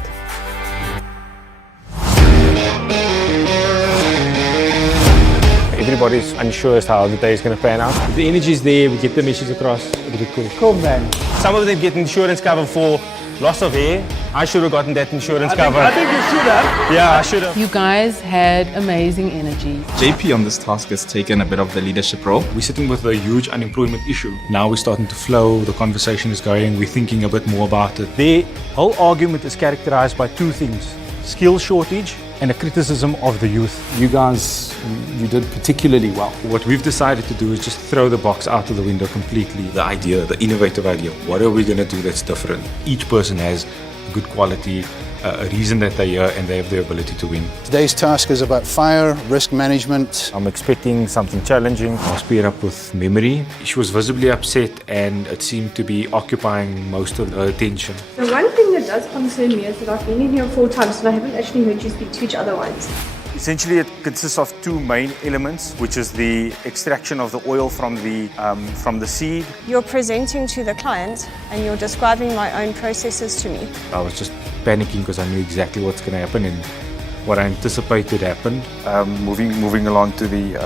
Everybody's unsure as to how the day is going to pan out. If the energy is there, we get the message across, it'll be cool. Cool, man. Some of them get insurance cover for loss of hair. I should have gotten that insurance cover. I think you should have. Yeah, I should have. You guys had amazing energy. JP on this task has taken a bit of the leadership role. We're sitting with a huge unemployment issue. Now we're starting to flow, the conversation is going, we're thinking a bit more about it. The whole argument is characterized by two things: skill shortage and a criticism of the youth. You guys, you did particularly well. What we've decided to do is just throw the box out of the window completely. The idea, the innovative idea, what are we going to do that's different? Each person has a good quality, a reason that they're here, and they have the ability to win. Today's task is about fire, risk management. I'm expecting something challenging. I'll speed up with memory. She was visibly upset and it seemed to be occupying most of her attention. The one thing that does concern me is that I've been in here 4 times and I haven't actually heard you speak to each other once. Essentially, it consists of 2 main elements, which is the extraction of the oil from the seed. You're presenting to the client and you're describing my own processes to me. I was just panicking because I knew exactly what's going to happen and what I anticipated happened. Moving along to the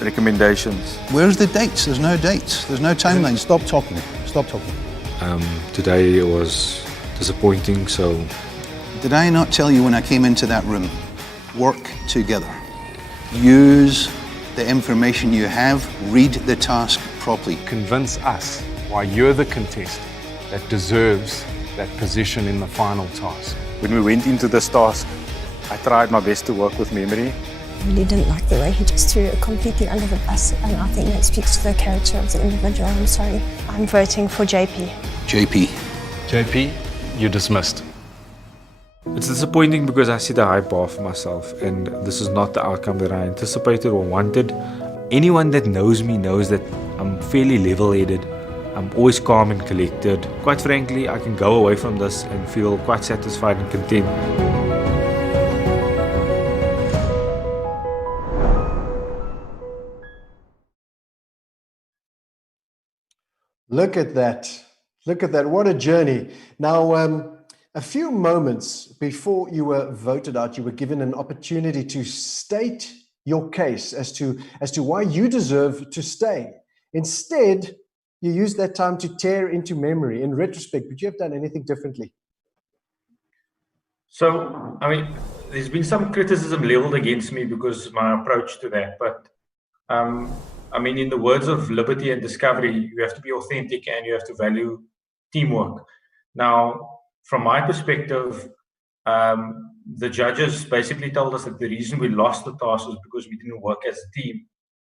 recommendations. Where's the dates? There's no dates. There's no timeline. Stop talking. Stop talking. Today was disappointing, so... Did I not tell you when I came into that room? Work together. Use the information you have. Read the task properly. Convince us why you're the contestant that deserves that position in the final task. When we went into this task, I tried my best to work with memory. I really didn't like the way he just threw it completely under the bus, and I think that speaks to the character of the individual. I'm sorry. I'm voting for JP. JP. JP, you're dismissed. It's disappointing because I set a high bar for myself, and this is not the outcome that I anticipated or wanted. Anyone that knows me knows that I'm fairly level-headed. I'm always calm and collected. Quite frankly, I can go away from this and feel quite satisfied and content. Look at that. Look at that. What a journey. Now, a few moments before you were voted out, you were given an opportunity to state your case as to why you deserve to stay. Instead, you used that time to tear into memory. In retrospect, would you have done anything differently? So, I mean, there's been some criticism leveled against me because of my approach to that. But, I mean, in the words of Liberty and Discovery, you have to be authentic and you have to value teamwork. Now, from my perspective, the judges basically told us that the reason we lost the task was because we didn't work as a team.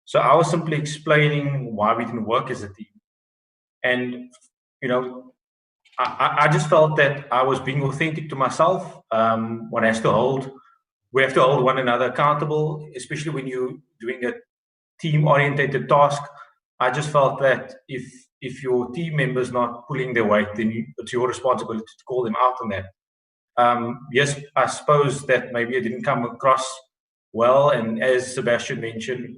So I was simply explaining why we didn't work as a team. And, you know, I just felt that I was being authentic to myself. One has to hold, we have to hold one another accountable, especially when you're doing a team-orientated task. I just felt that if your team member's not pulling their weight, then it's your responsibility to call them out on that. Yes, I suppose that maybe it didn't come across well. And as Sebastian mentioned,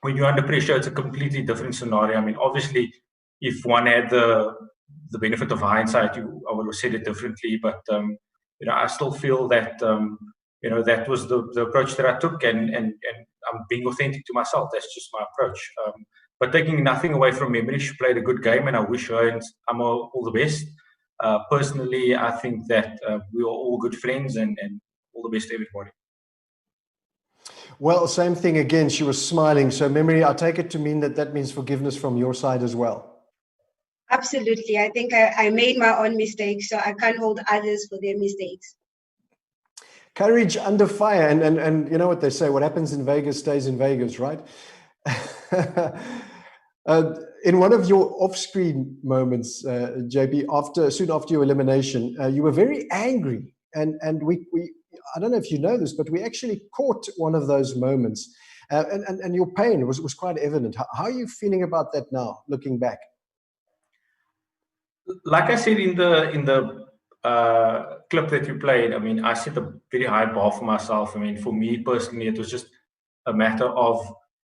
when you're under pressure, it's a completely different scenario. I mean, obviously, if one had the benefit of hindsight, I would have said it differently. But you know, I still feel that you know, that was the approach that I took, and I'm being authentic to myself. That's just my approach. But taking nothing away from memory, she played a good game, and I wish her and Amma all the best. Personally, I think that we are all good friends, and all the best to everybody. Well, same thing again. She was smiling. So, Memory, I take it to mean that that means forgiveness from your side as well. Absolutely. I think I made my own mistakes, so I can't hold others for their mistakes. Courage under fire. And you know what they say, what happens in Vegas stays in Vegas, right? In one of your off-screen moments, JP, soon after your elimination, you were very angry. And we I don't know if you know this, but we actually caught one of those moments. And your pain was quite evident. How are you feeling about that now, looking back? Like I said in the clip that you played, I mean, I set a very high bar for myself. I mean, for me personally, it was just a matter of,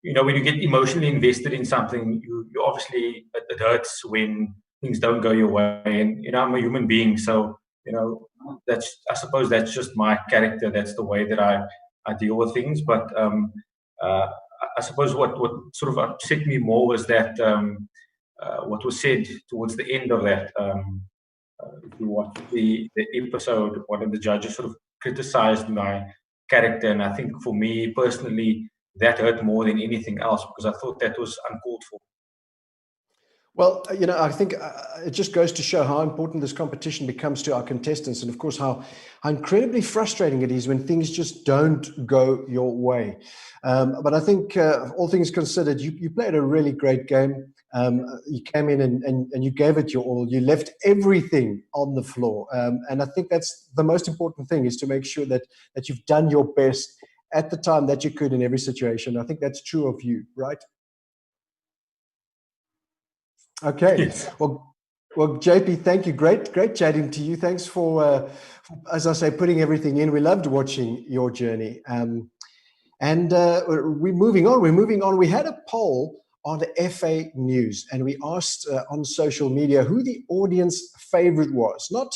you know, when you get emotionally invested in something, you obviously, it hurts when things don't go your way. And, you know, I'm a human being. So, you know, I suppose that's just my character. That's the way that I deal with things. But I suppose what sort of upset me more was that what was said towards the end of that. If you watch the episode, one of the judges sort of criticized my character, and I think for me personally, that hurt more than anything else, because I thought that was uncalled for. Well, you know, I think it just goes to show how important this competition becomes to our contestants, and of course, how incredibly frustrating it is when things just don't go your way. But I think, all things considered, you played a really great game. You came in and you gave it your all. You left everything on the floor, and I think that's the most important thing, is to make sure that you've done your best at the time that you could in every situation. I think that's true of you, right? Okay. Yes. Well, JP, thank you. Great chatting to you. Thanks for, as I say, putting everything in. We loved watching your journey. And we're moving on. We had a poll on the FA News, and we asked on social media who the audience favorite was. Not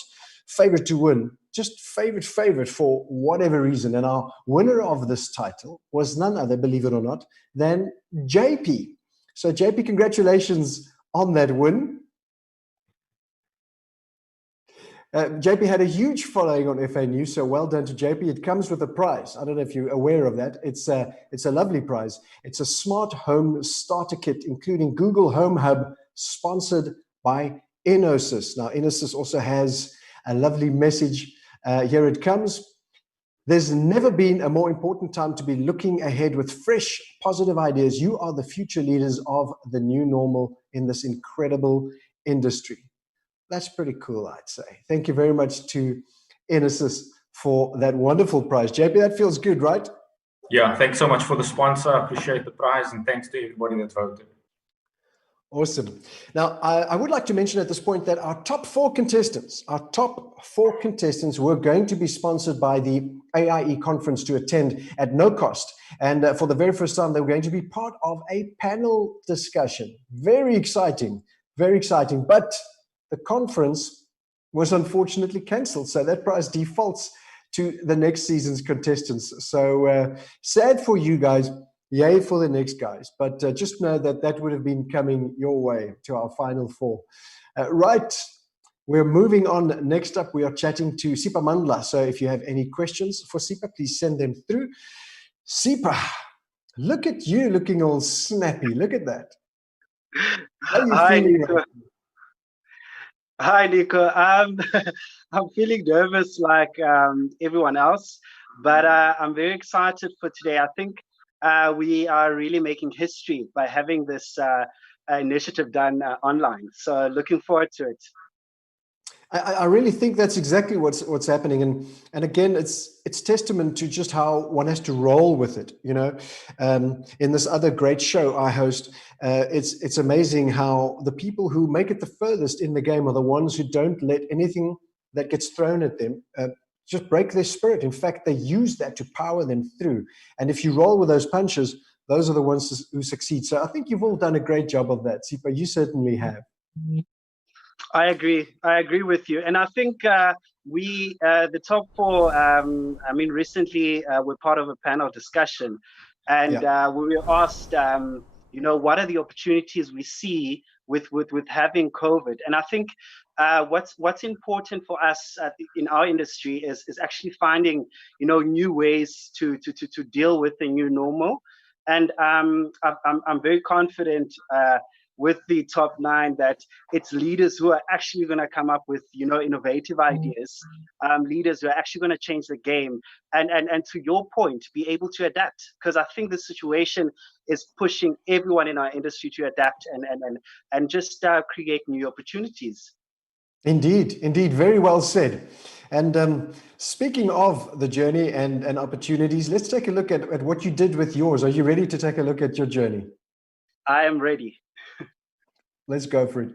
favorite to win, just favorite for whatever reason. And our winner of this title was none other, believe it or not, than JP. So JP, congratulations on that win. JP had a huge following on FA News, so well done to JP. It comes with a prize. I don't know if you're aware of that. It's a lovely prize. It's a smart home starter kit, including Google Home Hub, sponsored by Inosis. Now, Inosis also has a lovely message. Here it comes. There's never been a more important time to be looking ahead with fresh, positive ideas. You are the future leaders of the new normal in this incredible industry. That's pretty cool, I'd say. Thank you very much to Inosis for that wonderful prize. JP, that feels good, right? Yeah, thanks so much for the sponsor. I appreciate the prize, and thanks to everybody that voted. Awesome. Now, I would like to mention at this point that our top four contestants were going to be sponsored by the AIE conference to attend at no cost. And for the very first time, they were going to be part of a panel discussion. Very exciting, very exciting. But the conference was unfortunately cancelled. So that prize defaults to the next season's contestants. So sad for you guys. Yay for the next guys, but just know that that would have been coming your way to our final four. Right, we're moving on. Next up, we are chatting to Sipa Mandla. So if you have any questions for Sipa, please send them through. Sipa, look at you looking all snappy. Look at that. How are you feeling? Nico. Hi, Nico. I'm feeling nervous like everyone else, but I'm very excited for today. I think we are really making history by having this initiative done online. So looking forward to it. I really think that's exactly what's happening, and again, it's testament to just how one has to roll with it. You know, in this other great show I host, it's amazing how the people who make it the furthest in the game are the ones who don't let anything that gets thrown at them just break their spirit. In fact, they use that to power them through. And if you roll with those punches, those are the ones who succeed. So I think you've all done a great job of that, Sipa. You certainly have. I agree with you. And I think the top four, recently we're part of a panel discussion, and we were asked, what are the opportunities we see with having COVID? And I think what's important for us in our industry is actually finding, new ways to deal with the new normal. And I'm very confident with the top 9 that it's leaders who are actually going to come up with, innovative ideas, leaders who are actually going to change the game, and to your point, be able to adapt, because I think the situation is pushing everyone in our industry to adapt and just create new opportunities. Indeed, very well said. And speaking of the journey and opportunities, let's take a look at what you did with yours. Are you ready to take a look at your journey? I am ready. Let's go for it.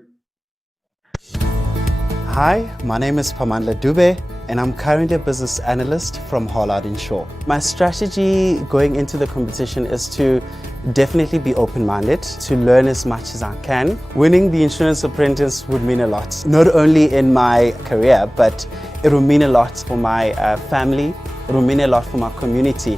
Hi, my name is Pamandla Dube, and I'm currently a business analyst from Hollard & Shaw. My strategy going into the competition is to definitely be open-minded, to learn as much as I can. Winning the Insurance Apprentice would mean a lot, not only in my career, but it will mean a lot for my family, it will mean a lot for my community.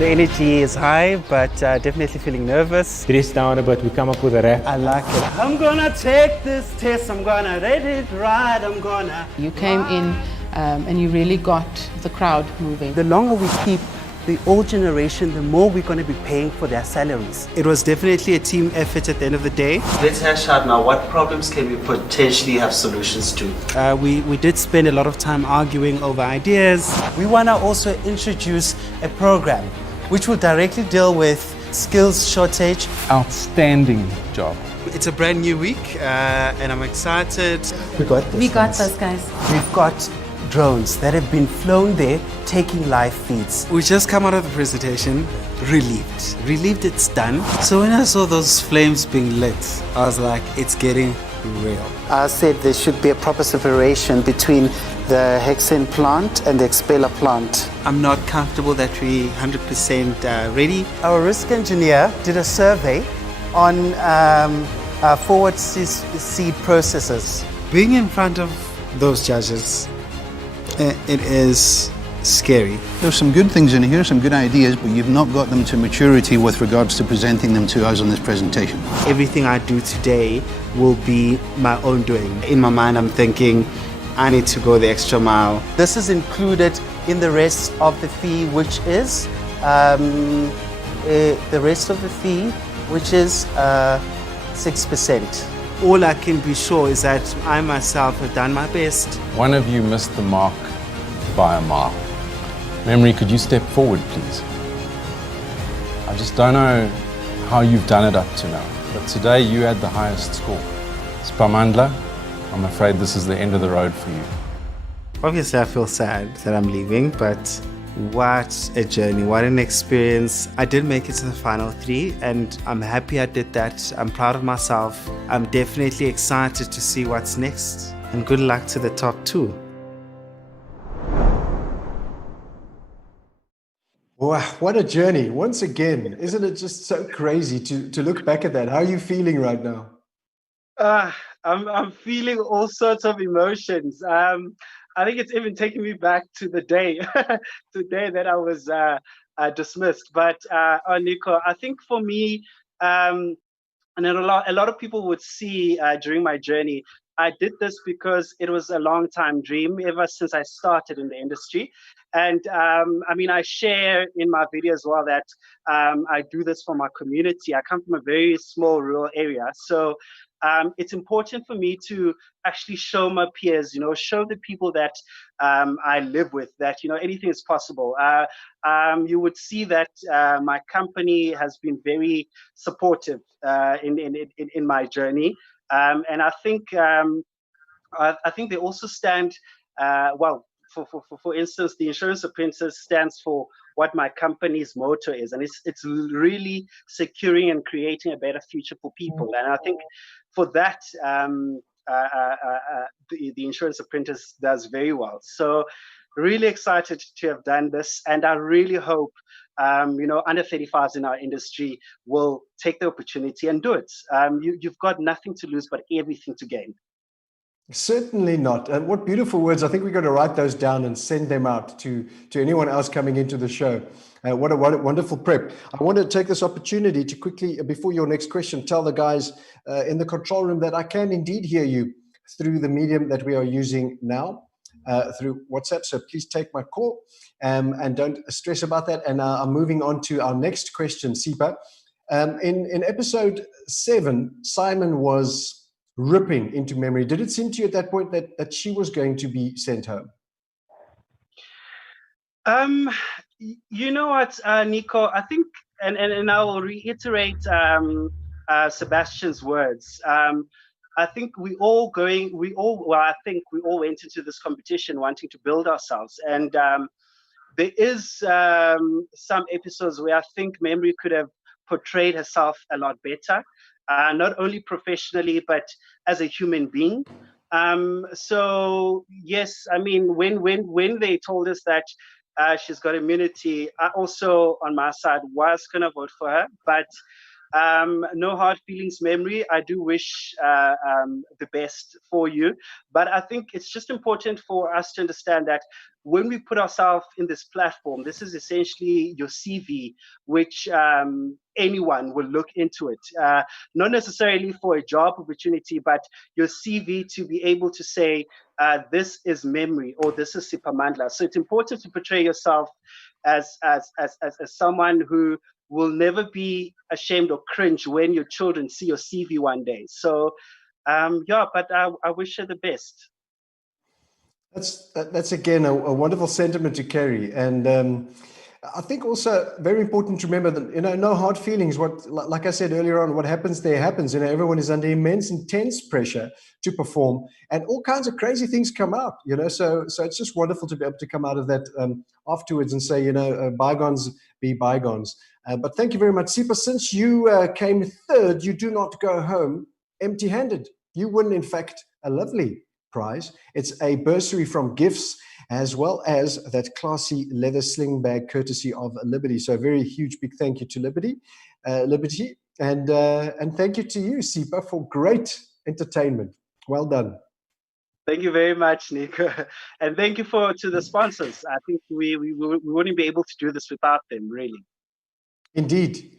The energy is high, but definitely feeling nervous. Stressed down a bit, we come up with a rap. I like it. I'm gonna take this test, I'm gonna let it ride, I'm gonna... You came in and you really got the crowd moving. The longer we keep the old generation, the more we're gonna be paying for their salaries. It was definitely a team effort at the end of the day. Let's hash out now, what problems can we potentially have solutions to? We did spend a lot of time arguing over ideas. We wanna also introduce a program which will directly deal with skills shortage. Outstanding job. It's a brand new week and I'm excited. We got those guys. We've got drones that have been flown there taking live feeds. We just come out of the presentation relieved it's done. So when I saw those flames being lit, I was like, it's getting real. I said there should be a proper separation between the hexane plant and the expeller plant. I'm not comfortable that we're 100% ready. Our risk engineer did a survey on forward seed processes. Being in front of those judges, it is scary. There's some good things in here, some good ideas, but you've not got them to maturity with regards to presenting them to us on this presentation. Everything I do today will be my own doing. In my mind, I'm thinking, I need to go the extra mile. This is included in the rest of the fee, which is the rest of the fee, which is 6%. All I can be sure is that I myself have done my best. One of you missed the mark by a mile. Memory, could you step forward, please? I just don't know how you've done it up to now, but today you had the highest score. Spamandla, I'm afraid this is the end of the road for you. Obviously, I feel sad that I'm leaving, but what a journey, what an experience. I did make it to the final 3 and I'm happy I did that. I'm proud of myself. I'm definitely excited to see what's next. And good luck to the top 2. Wow, what a journey. Once again, isn't it just so crazy to look back at that? How are you feeling right now? I'm feeling all sorts of emotions. I think it's even taking me back to the day, the day that I was dismissed. But Nico, I think for me, and then a lot of people would see during my journey, I did this because it was a long time dream ever since I started in the industry. And I mean, I share in my video as well that I do this for my community. I come from a very small rural area. So it's important for me to actually show my peers, show the people that I live with that, anything is possible. You would see that my company has been very supportive in my journey. And I think they also stand, well, for instance, the Insurance Apprentice stands for what my company's motto is, and it's really securing and creating a better future for people. And I think for that, the Insurance Apprentice does very well. So really excited to have done this, and I really hope under 35s in our industry will take the opportunity and do it. You've got nothing to lose but everything to gain. Certainly not. And what beautiful words. I think we're going to write those down and send them out to anyone else coming into the show. What a wonderful prep. I want to take this opportunity to quickly, before your next question, tell the guys in the control room that I can indeed hear you through the medium that we are using now, through WhatsApp. So please take my call and don't stress about that. And I'm moving on to our next question, Sipa. In episode 7, Simon was ripping into memory. Did it seem to you at that point that she was going to be sent home? You know what, Nico, I think, and I will reiterate Sebastian's words. I think we all went into this competition wanting to build ourselves. And there is some episodes where I think Memory could have portrayed herself a lot better. Not only professionally, but as a human being. So yes, I mean, when they told us that she's got immunity, I also, on my side, was going to vote for her. But no hard feelings, Memory. I do wish the best for you. But I think it's just important for us to understand that when we put ourselves in this platform, this is essentially your CV, which anyone will look into it. Not necessarily for a job opportunity, but your CV to be able to say, this is Memory or this is Sipamandla. So it's important to portray yourself as someone who will never be ashamed or cringe when your children see your CV one day. So but I wish her the best. That's again a wonderful sentiment to carry, and I think also very important to remember that no hard feelings. Like I said earlier on, what happens there happens. Everyone is under immense, intense pressure to perform, and all kinds of crazy things come out. So it's just wonderful to be able to come out of that afterwards and say, bygones be bygones. But thank you very much, Sipa. Since you came third, you do not go home empty-handed. You win, in fact, a lovely prize. It's a bursary from Gifts, as well as that classy leather sling bag courtesy of Liberty. So a very huge big thank you to Liberty, and thank you to you, Sipa, for great entertainment. Well done. Thank you very much, Nico, and thank you to the sponsors. I think we wouldn't be able to do this without them, really. Indeed,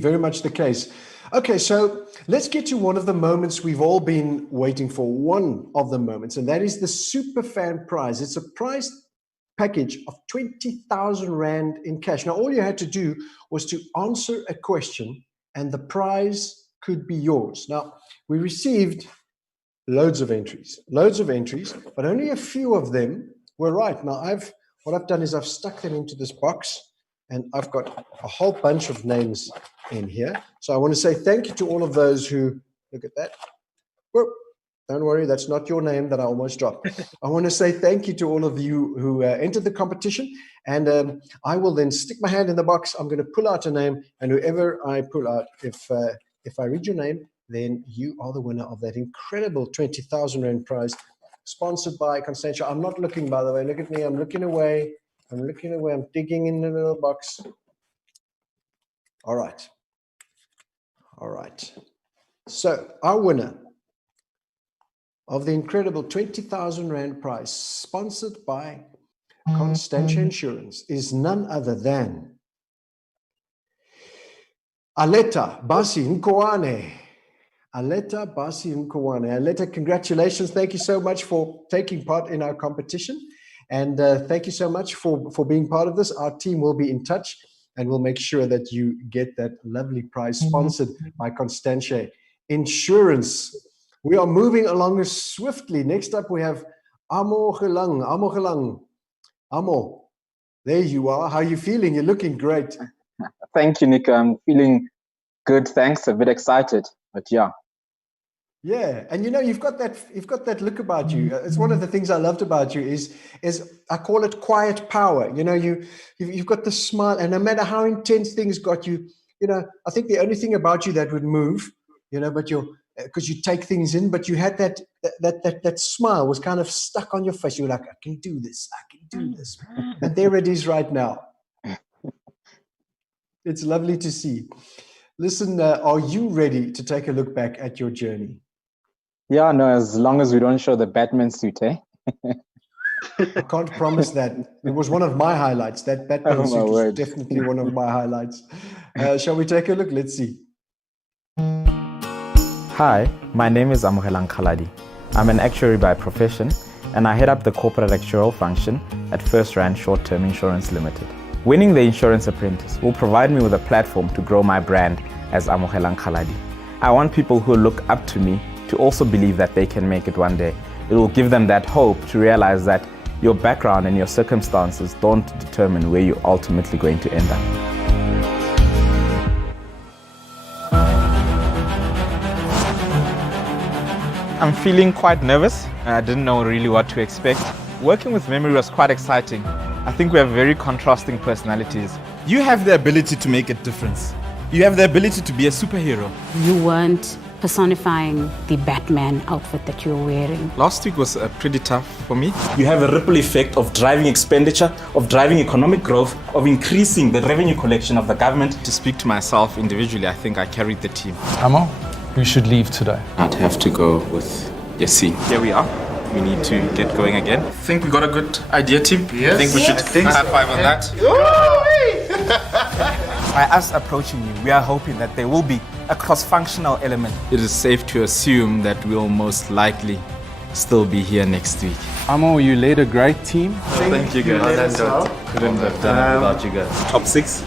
very much the case. Okay, so let's get to one of the moments we've all been waiting for, one of the moments, and that is the Superfan Prize. It's a prize package of 20,000 Rand in cash. Now, all you had to do was to answer a question, and the prize could be yours. Now, we received loads of entries, but only a few of them were right. Now, what I've done is I've stuck them into this box, and I've got a whole bunch of names in here. So I want to say thank you to all of those who, look at that. Whoa, Don't worry, that's not your name that I almost dropped. I want to say thank you to all of you who entered the competition. And I will then stick my hand in the box. I'm going to pull out a name. And whoever I pull out, if I read your name, then you are the winner of that incredible 20,000 Rand prize sponsored by Constantia. I'm not looking, by the way. Look at me. I'm looking away. I'm looking away. I'm digging in the little box. All right. All right. So our winner of the incredible 20,000 Rand prize sponsored by Constantia Insurance is none other than Aleta Basi Nkoane. Aleta Basi Nkoane. Aleta, congratulations. Thank you so much for taking part in our competition. And thank you so much for being part of this. Our team will be in touch and we'll make sure that you get that lovely prize sponsored by Constantia Insurance. We are moving along swiftly. Next up, we have Amo Gelang. Amo Gelang. Amo, there you are. How are you feeling? You're looking great. Thank you, Nick. I'm feeling good. Thanks. A bit excited, but yeah. Yeah, and you know you've got that look about you. It's one of the things I loved about you is I call it quiet power. You know, you've got the smile, and no matter how intense things got you, you know, I think the only thing about you that would move, you know, but because you take things in, but you had that smile was kind of stuck on your face. You were like, I can do this, I can do this, and there it is right now. It's lovely to see. Listen, are you ready to take a look back at your journey? Yeah, no, as long as we don't show the Batman suit, eh? I can't promise that. It was one of my highlights. That Batman suit was definitely one of my highlights. Shall we take a look? Let's see. Hi, my name is Amogelang Khaladi. I'm an actuary by profession and I head up the corporate actuarial function at First Rand Short-Term Insurance Limited. Winning the Insurance Apprentice will provide me with a platform to grow my brand as Amogelang Khaladi. I want people who look up to me to also believe that they can make it one day. It will give them that hope to realize that your background and your circumstances don't determine where you're ultimately going to end up. I'm feeling quite nervous. I didn't know really what to expect. Working with Memory was quite exciting. I think we have very contrasting personalities. You have the ability to make a difference. You have the ability to be a superhero. You weren't personifying the Batman outfit that you were wearing. Last week was pretty tough for me. You have a ripple effect of driving expenditure, of driving economic growth, of increasing the revenue collection of the government. To speak to myself individually, I think I carried the team. Amo, we should leave today. I'd have to go with Yassi. Here we are. We need to get going again. I think we got a good idea, team. Yes. I think we should high five on that. By us approaching you, we are hoping that there will be a cross-functional element. It is safe to assume that we'll most likely still be here next week. Amo, you led a great team. Thank you guys. Couldn't have done it without you guys. Top 6?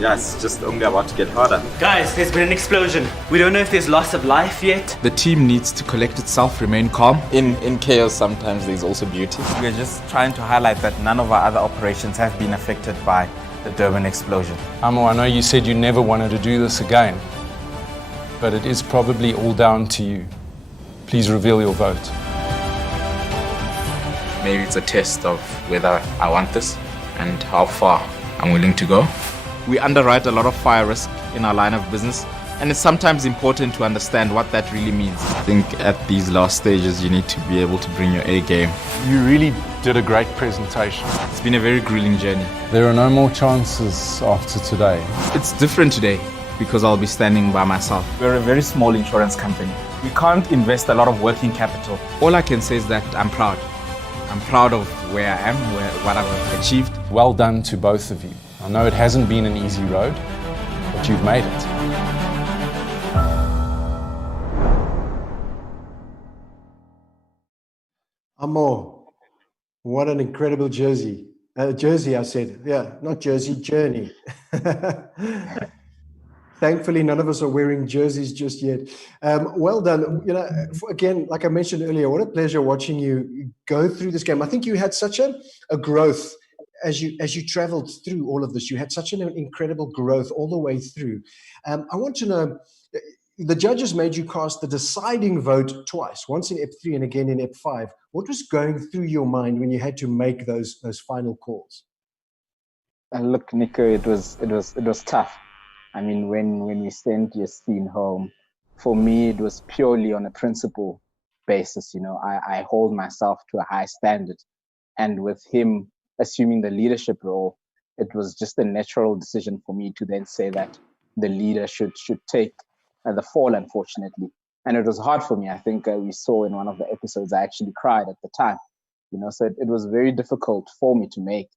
Yeah, it's just only about to get harder. Guys, there's been an explosion. We don't know if there's loss of life yet. The team needs to collect itself, remain calm. In chaos, sometimes there's also beauty. We're just trying to highlight that none of our other operations have been affected by the Durban explosion. Amo, I know you said you never wanted to do this again, but it is probably all down to you. Please reveal your vote. Maybe it's a test of whether I want this and how far I'm willing to go. We underwrite a lot of fire risk in our line of business, and it's sometimes important to understand what that really means. I think at these last stages, you need to be able to bring your A game. You really did a great presentation. It's been a very grueling journey. There are no more chances after today. It's different today because I'll be standing by myself. We're a very small insurance company. We can't invest a lot of working capital. All I can say is that I'm proud. I'm proud of where I am, what I've achieved. Well done to both of you. I know it hasn't been an easy road, but you've made it. Amo, what an incredible jersey. Jersey, I said. Yeah, not jersey, journey. Thankfully, none of us are wearing jerseys just yet. Well done. You know, again, like I mentioned earlier, what a pleasure watching you go through this game. I think you had such a growth as you traveled through all of this. You had such an incredible growth all the way through. I want to know, the judges made you cast the deciding vote twice, once in EP3 and again in EP5. What was going through your mind when you had to make those final calls? And look, Nico, it was tough. I mean, when we sent Yassine home, for me it was purely on a principle basis. I hold myself to a high standard, and with him assuming the leadership role, it was just a natural decision for me to then say that the leader should take the fall, unfortunately. And it was hard for me. I think we saw in one of the episodes, I actually cried at the time. So it was very difficult for me to make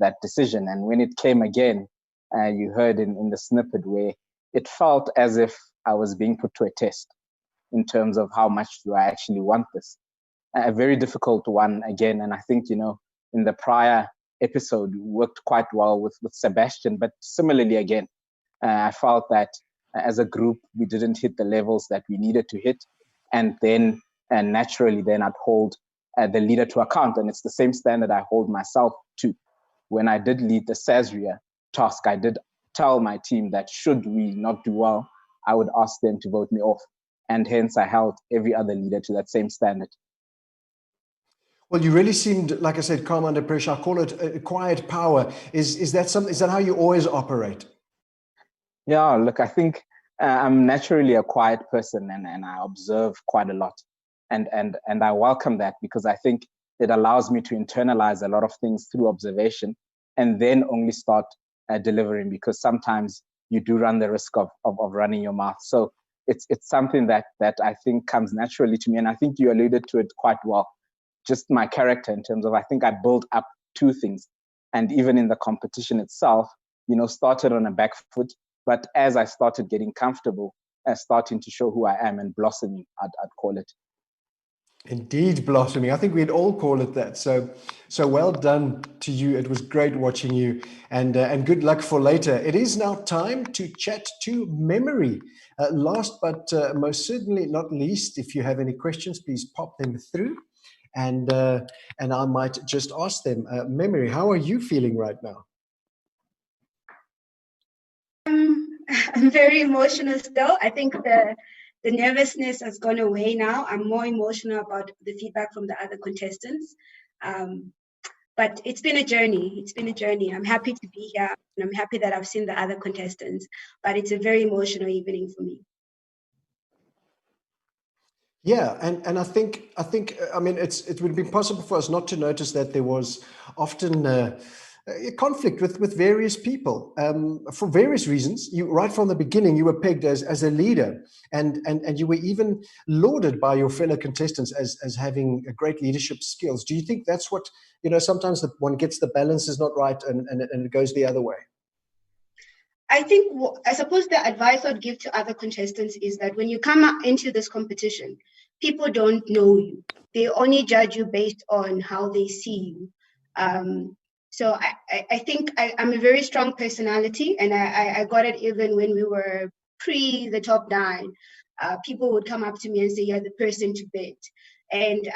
that decision. And when it came again, you heard in the snippet where it felt as if I was being put to a test in terms of how much do I actually want this. A very difficult one again. And I think, in the prior episode, we worked quite well with Sebastian, but similarly again, I felt that as a group, we didn't hit the levels that we needed to hit. And then naturally, then I'd hold the leader to account. And it's the same standard I hold myself to. When I did lead the Sasria task, I did tell my team that should we not do well, I would ask them to vote me off. And hence I held every other leader to that same standard. Well, you really seemed, like I said, calm under pressure. I call it quiet power. Is that how you always operate? Yeah, look, I think I'm naturally a quiet person, and I observe quite a lot. And I welcome that, because I think it allows me to internalize a lot of things through observation and then only start delivering, because sometimes you do run the risk of running your mouth. So it's something that I think comes naturally to me. And I think you alluded to it quite well. Just my character, in terms of, I think I build up two things. And even in the competition itself, started on a back foot. But as I started getting comfortable, starting to show who I am and blossoming, I'd call it. Indeed, blossoming. I think we'd all call it that. So well done to you. It was great watching you, and good luck for later. It is now time to chat to Memory. Last but most certainly not least, if you have any questions, please pop them through, and I might just ask them. Memory, how are you feeling right now? I'm very emotional still. I think the nervousness has gone away now. I'm more emotional about the feedback from the other contestants. But it's been a journey. It's been a journey. I'm happy to be here, and I'm happy that I've seen the other contestants. But it's a very emotional evening for me. Yeah, and I think I mean it would be impossible for us not to notice that there was often a conflict with various people for various reasons. You right from the beginning you were pegged as a leader, and you were even lauded by your fellow contestants as having great leadership skills. Do you think that's what, sometimes one gets the balance is not right and it goes the other way? I suppose the advice I'd give to other contestants is that when you come into this competition, people don't know you. They only judge you based on how they see you. So I think I'm a very strong personality, and I got it even when we were pre the top 9. People would come up to me and say, "You're the person to beat." And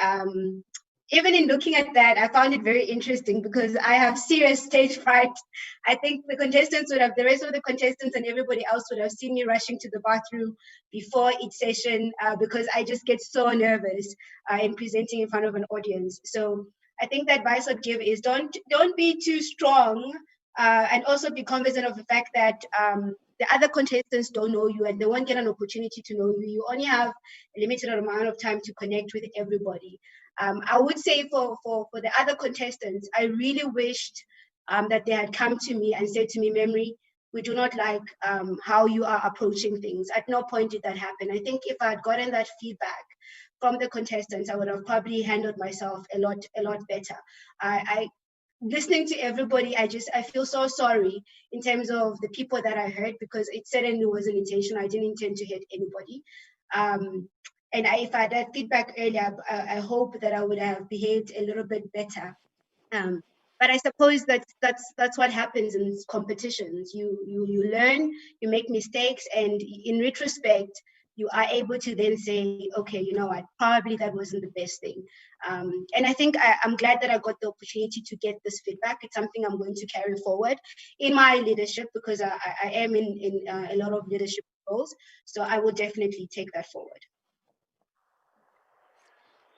even in looking at that, I found it very interesting because I have serious stage fright. I think the rest of the contestants and everybody else would have seen me rushing to the bathroom before each session because I just get so nervous in presenting in front of an audience. So I think the advice I'd give is don't be too strong, and also be cognizant of the fact that the other contestants don't know you and they won't get an opportunity to know you. You only have a limited amount of time to connect with everybody. I would say for the other contestants, I really wished that they had come to me and said to me, "Memory, we do not like how you are approaching things." At no point did that happen. I think if I had gotten that feedback from the contestants, I would have probably handled myself a lot better. Listening to everybody, I feel so sorry in terms of the people that I hurt, because it certainly wasn't intentional. I didn't intend to hurt anybody. And if I had that feedback earlier, I hope that I would have behaved a little bit better. But I suppose that's what happens in competitions. You learn, you make mistakes, and in retrospect, you are able to then say, okay, you know what, probably that wasn't the best thing. And I think I'm glad that I got the opportunity to get this feedback. It's something I'm going to carry forward in my leadership, because I am in a lot of leadership roles. So I will definitely take that forward.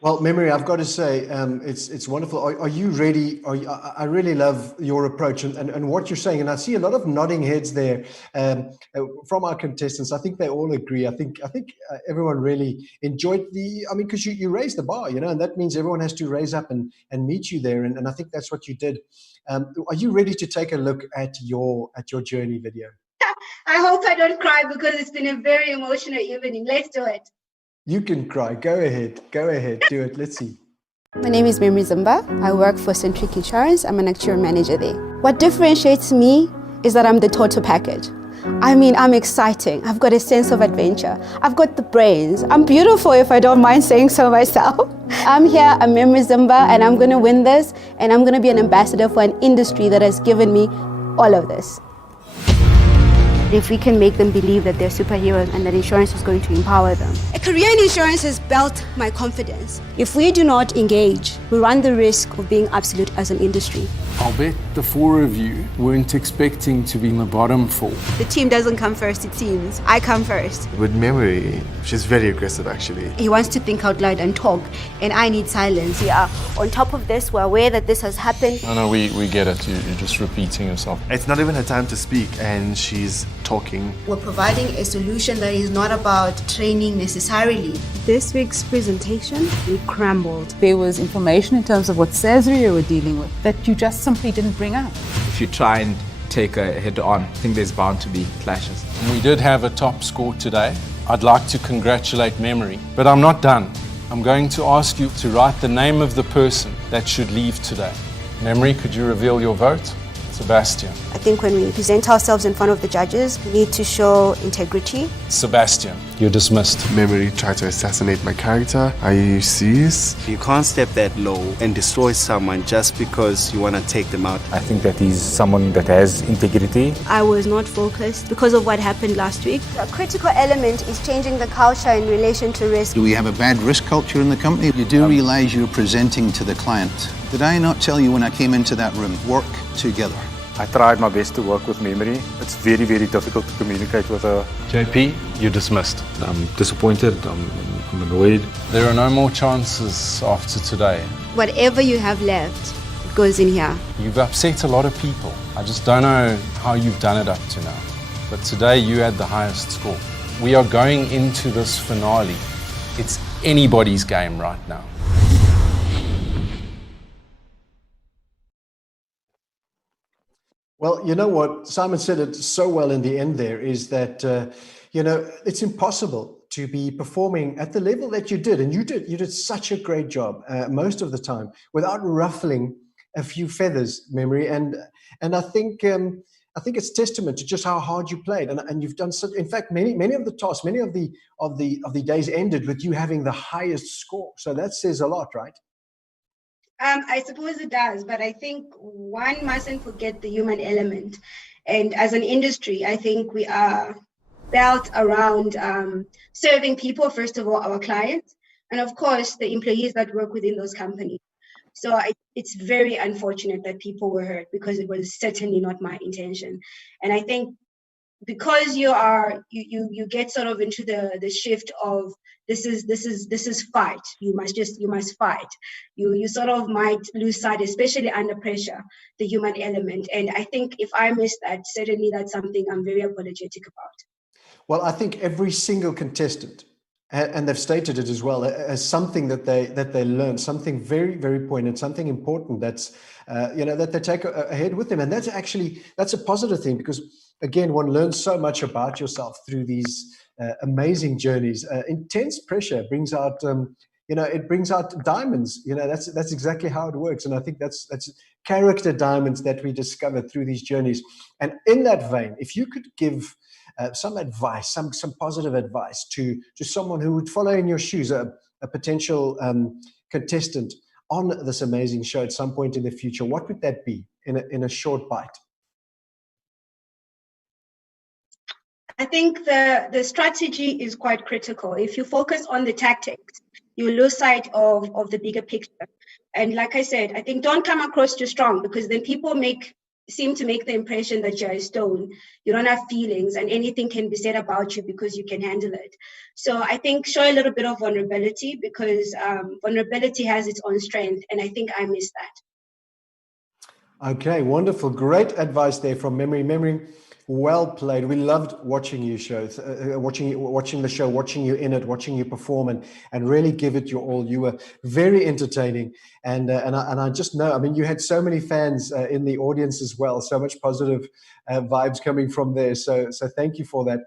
Well, Memory, I've got to say, it's wonderful. Are you ready? I really love your approach and what you're saying. And I see a lot of nodding heads there from our contestants. I think they all agree. I think everyone really enjoyed because you raised the bar, and that means everyone has to raise up and meet you there. And I think that's what you did. Are you ready to take a look at your journey video? I hope I don't cry because it's been a very emotional evening. Let's do it. You can cry. Go ahead. Do it. Let's see. My name is Mimi Zimba. I work for Centric Insurance. I'm an actuary manager there. What differentiates me is that I'm the total package. I'm exciting. I've got a sense of adventure. I've got the brains. I'm beautiful, if I don't mind saying so myself. I'm here, I'm Mimi Zimba, and I'm going to win this, and I'm going to be an ambassador for an industry that has given me all of this. If we can make them believe that they're superheroes and that insurance is going to empower them. A career in insurance has built my confidence. If we do not engage, we run the risk of being obsolete as an industry. I'll bet the four of you weren't expecting to be in the bottom four. The team doesn't come first, it seems. I come first. With Memory, she's very aggressive actually. He wants to think out loud and talk, and I need silence. We are on top of this, we're aware that this has happened. No, we get it. You're just repeating yourself. It's not even her time to speak and she's talking. We're providing a solution that is not about training necessarily. This week's presentation, we crumbled. There was information in terms of what Sazria were dealing with that you just simply didn't bring out. If you try and take a head on, I think there's bound to be clashes. We did have a top score today. I'd like to congratulate Memory, but I'm not done. I'm going to ask you to write the name of the person that should leave today. Memory, could you reveal your vote? Sebastian. I think when we present ourselves in front of the judges, we need to show integrity. Sebastian, you're dismissed. Memory tried to assassinate my character. Are you serious? You can't step that low and destroy someone just because you want to take them out. I think that he's someone that has integrity. I was not focused because of what happened last week. A critical element is changing the culture in relation to risk. Do we have a bad risk culture in the company? You do realize you're presenting to the client. Did I not tell you when I came into that room, work together? I tried my best to work with Memory. It's very, very difficult to communicate with her. JP, you're dismissed. I'm disappointed, I'm annoyed. There are no more chances after today. Whatever you have left goes in here. You've upset a lot of people. I just don't know how you've done it up to now. But today you had the highest score. We are going into this finale. It's anybody's game right now. Well, you know what? Simon said it so well in the end there is that, it's impossible to be performing at the level that you did. And you did such a great job most of the time without ruffling a few feathers, Memory. And I think it's testament to just how hard you played. And you've done so. In fact, many of the tasks, many of the days ended with you having the highest score. So that says a lot, right? I suppose it does, but I think one mustn't forget the human element. And as an industry, I think we are built around serving people, first of all, our clients, and of course, the employees that work within those companies. So it's very unfortunate that people were hurt because it was certainly not my intention. And I think because you get sort of into the shift of this is fight. You must fight. You sort of might lose sight, especially under pressure, the human element. And I think if I miss that, certainly that's something I'm very apologetic about. Well, I think every single contestant, and they've stated it as well, as something that they learn, something very, very poignant, something important that's that they take ahead with them. And that's a positive thing because, again, one learns so much about yourself through these amazing journeys. Intense pressure brings out, it brings out diamonds. That's exactly how it works. And I think that's character diamonds that we discover through these journeys. And in that vein, if you could give some advice, some positive advice to someone who would follow in your shoes, a potential contestant on this amazing show at some point in the future, what would that be in a short bite? I think the strategy is quite critical. If you focus on the tactics, you lose sight of the bigger picture. And like I said, I think don't come across too strong because then people make seem to make the impression that you're a stone, you don't have feelings, and anything can be said about you because you can handle it. So I think show a little bit of vulnerability, because vulnerability has its own strength, and I think I miss that. Okay, wonderful. Great advice there from Memory. Memory, well played. We loved watching you watching the show, watching you in it, watching you perform, and really give it your all. You were very entertaining, and I just know. I mean, you had so many fans in the audience as well. So much positive vibes coming from there. So thank you for that.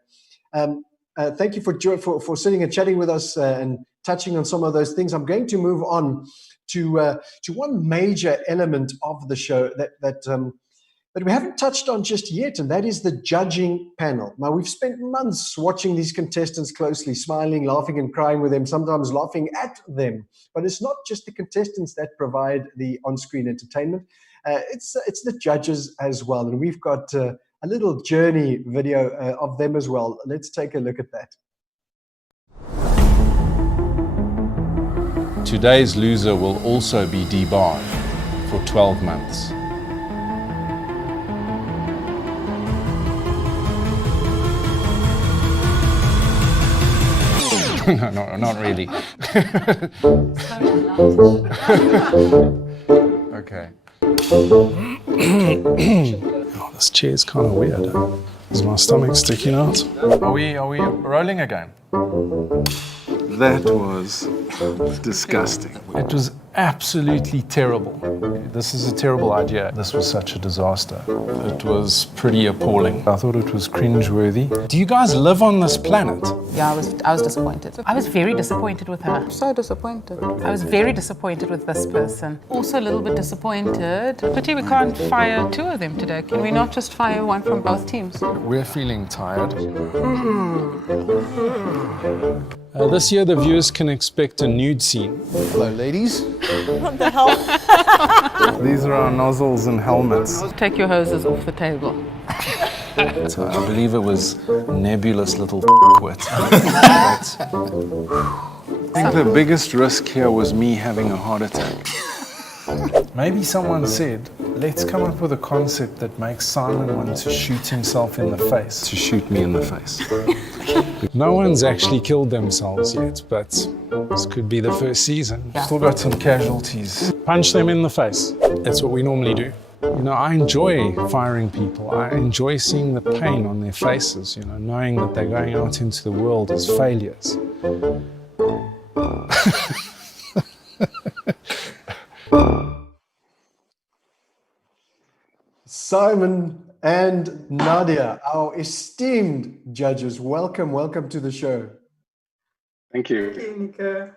Thank you for sitting and chatting with us and touching on some of those things. I'm going to move on to one major element of the show that we haven't touched on just yet, and that is the judging panel. Now, we've spent months watching these contestants closely, smiling, laughing, and crying with them, sometimes laughing at them. But it's not just the contestants that provide the on-screen entertainment. It's the judges as well, and we've got a little journey video of them as well. Let's take a look at that. Today's loser will also be debarred for 12 months. No, not really. Okay. Oh, this chair is kind of weird. Is my stomach sticking out? Are we rolling again? That was disgusting. It was absolutely terrible. This is a terrible idea. This was such a disaster. It was pretty appalling. I thought it was cringeworthy. Do you guys live on this planet? Yeah, I was disappointed. I was very disappointed with her. So disappointed. I was very disappointed with this person. Also a little bit disappointed. Pity we can't fire two of them today. Can we not just fire one from both teams? We're feeling tired. This year, the viewers can expect a nude scene. Hello, ladies. What the hell? These are our nozzles and helmets. Take your hoses off the table. So I believe it was nebulous little wit. I think the biggest risk here was me having a heart attack. Maybe someone said, let's come up with a concept that makes Simon want to shoot himself in the face. To shoot me in the face. No one's actually killed themselves yet, but this could be the first season. Still got some casualties. Punch them in the face. That's what we normally do. You know, I enjoy firing people. I enjoy seeing the pain on their faces, you know, knowing that they're going out into the world as failures. Simon and Nadia, our esteemed judges, welcome to the show. Thank you. Thank you, Nico.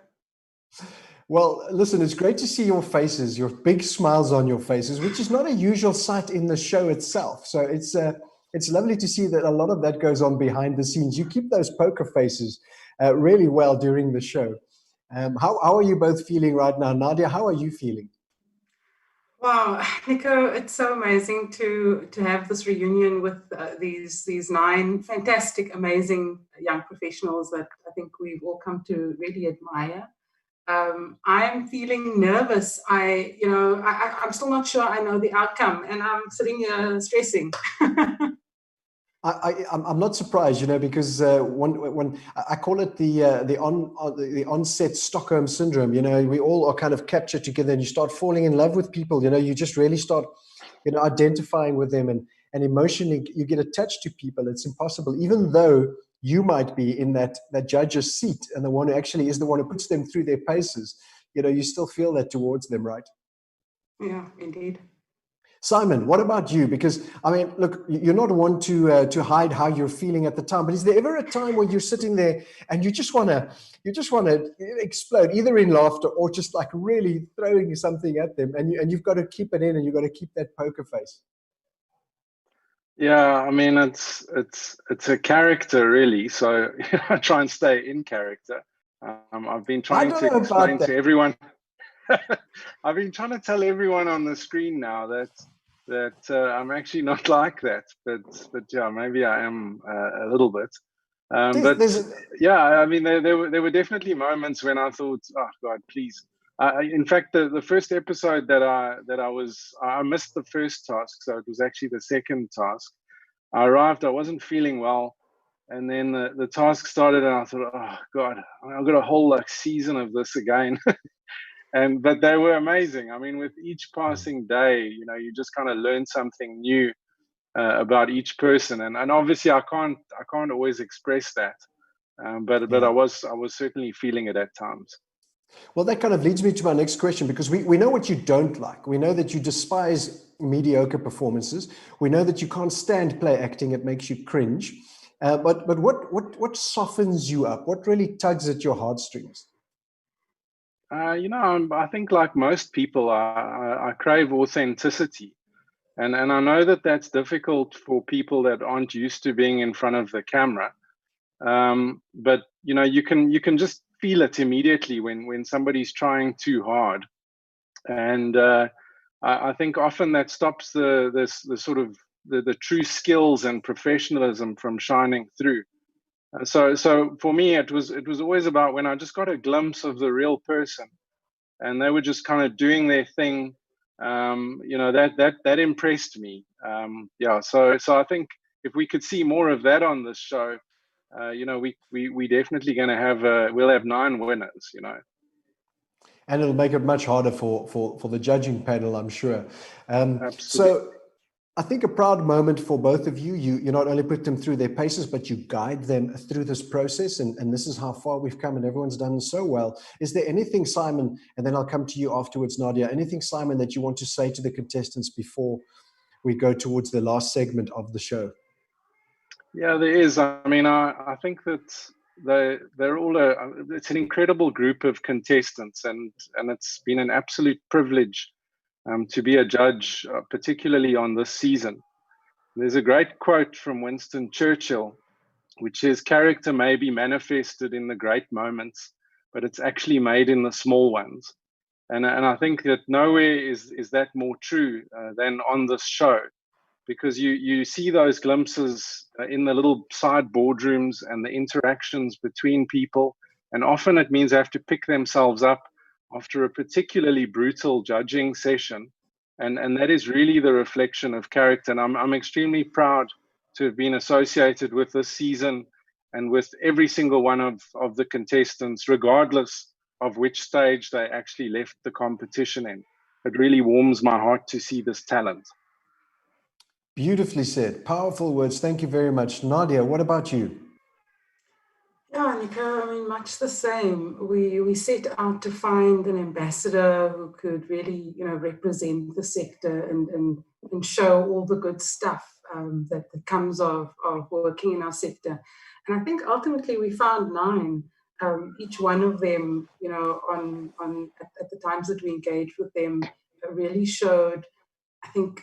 Well, listen, it's great to see your faces, your big smiles on your faces, which is not a usual sight in the show itself. So it's lovely to see that a lot of that goes on behind the scenes. You keep those poker faces really well during the show. How are you both feeling right now? Nadia, how are you feeling? Wow, Nico, it's so amazing to have this reunion with these 9 fantastic, amazing young professionals that I think we've all come to really admire. I'm feeling nervous. I'm still not sure I know the outcome, and I'm sitting here stressing. I'm not surprised, you know, because when I call it the onset Stockholm syndrome, you know, we all are kind of captured together, and you start falling in love with people. You know, you just really start, you know, identifying with them, and emotionally you get attached to people. It's impossible, even though you might be in that judge's seat and the one who actually is the one who puts them through their paces. You know, you still feel that towards them, right? Yeah, indeed. Simon, what about you? Because, I mean, look, you're not one to hide how you're feeling at the time, but is there ever a time where you're sitting there and you just want to explode, either in laughter or just like really throwing something at them, and you've got to keep it in, and you've got to keep that poker face? Yeah, I mean, it's a character really, so I try and stay in character. I've been trying to explain to everyone. I've been trying to tell everyone on the screen now that I'm actually not like that, but yeah, maybe I am a little bit. Yeah, I mean, there were definitely moments when I thought, oh God, please. In fact, the first episode I missed the first task, so it was actually the second task. I arrived, I wasn't feeling well, and then the task started, and I thought, oh God, I've got a whole like season of this again. But they were amazing. I mean, with each passing day, you know, you just kind of learn something new about each person, and obviously I can't always express that, but I was certainly feeling it at times. Well, that kind of leads me to my next question, because we know what you don't like. We know that you despise mediocre performances. We know that you can't stand play acting. It makes you cringe. But what softens you up? What really tugs at your heartstrings? You know, I think like most people, I crave authenticity. And I know that that's difficult for people that aren't used to being in front of the camera. But you know, you can just feel it immediately when somebody's trying too hard. And I think often that stops the sort of the true skills and professionalism from shining through. So for me, it was always about when I just got a glimpse of the real person, and they were just kind of doing their thing. You know, that impressed me. Yeah, so I think if we could see more of that on this show, you know, we definitely going to have we'll have 9 winners. You know, and it'll make it much harder for the judging panel, I'm sure. Absolutely. So I think a proud moment for both of you. You not only put them through their paces, but you guide them through this process. And this is how far we've come, and everyone's done so well. Is there anything, Simon, and then I'll come to you afterwards, Nadia, anything, Simon, that you want to say to the contestants before we go towards the last segment of the show? Yeah, there is. I mean, I think that they're all it's an incredible group of contestants, and it's been an absolute privilege to be a judge, particularly on this season. There's a great quote from Winston Churchill, which says, "Character may be manifested in the great moments, but it's actually made in the small ones." And I think that nowhere is that more true than on this show, because you see those glimpses in the little side boardrooms and the interactions between people, and often it means they have to pick themselves up after a particularly brutal judging session, and that is really the reflection of character. And I'm extremely proud to have been associated with this season and with every single one of the contestants, regardless of which stage they actually left the competition in. It really warms my heart to see this talent. Beautifully said. Powerful words. Thank you very much. Nadia, what about you? Yeah, Nico, I mean, much the same. We set out to find an ambassador who could really, you know, represent the sector and show all the good stuff that comes of working in our sector. And I think ultimately we found 9. Each one of them, you know, at the times that we engaged with them, really showed, I think,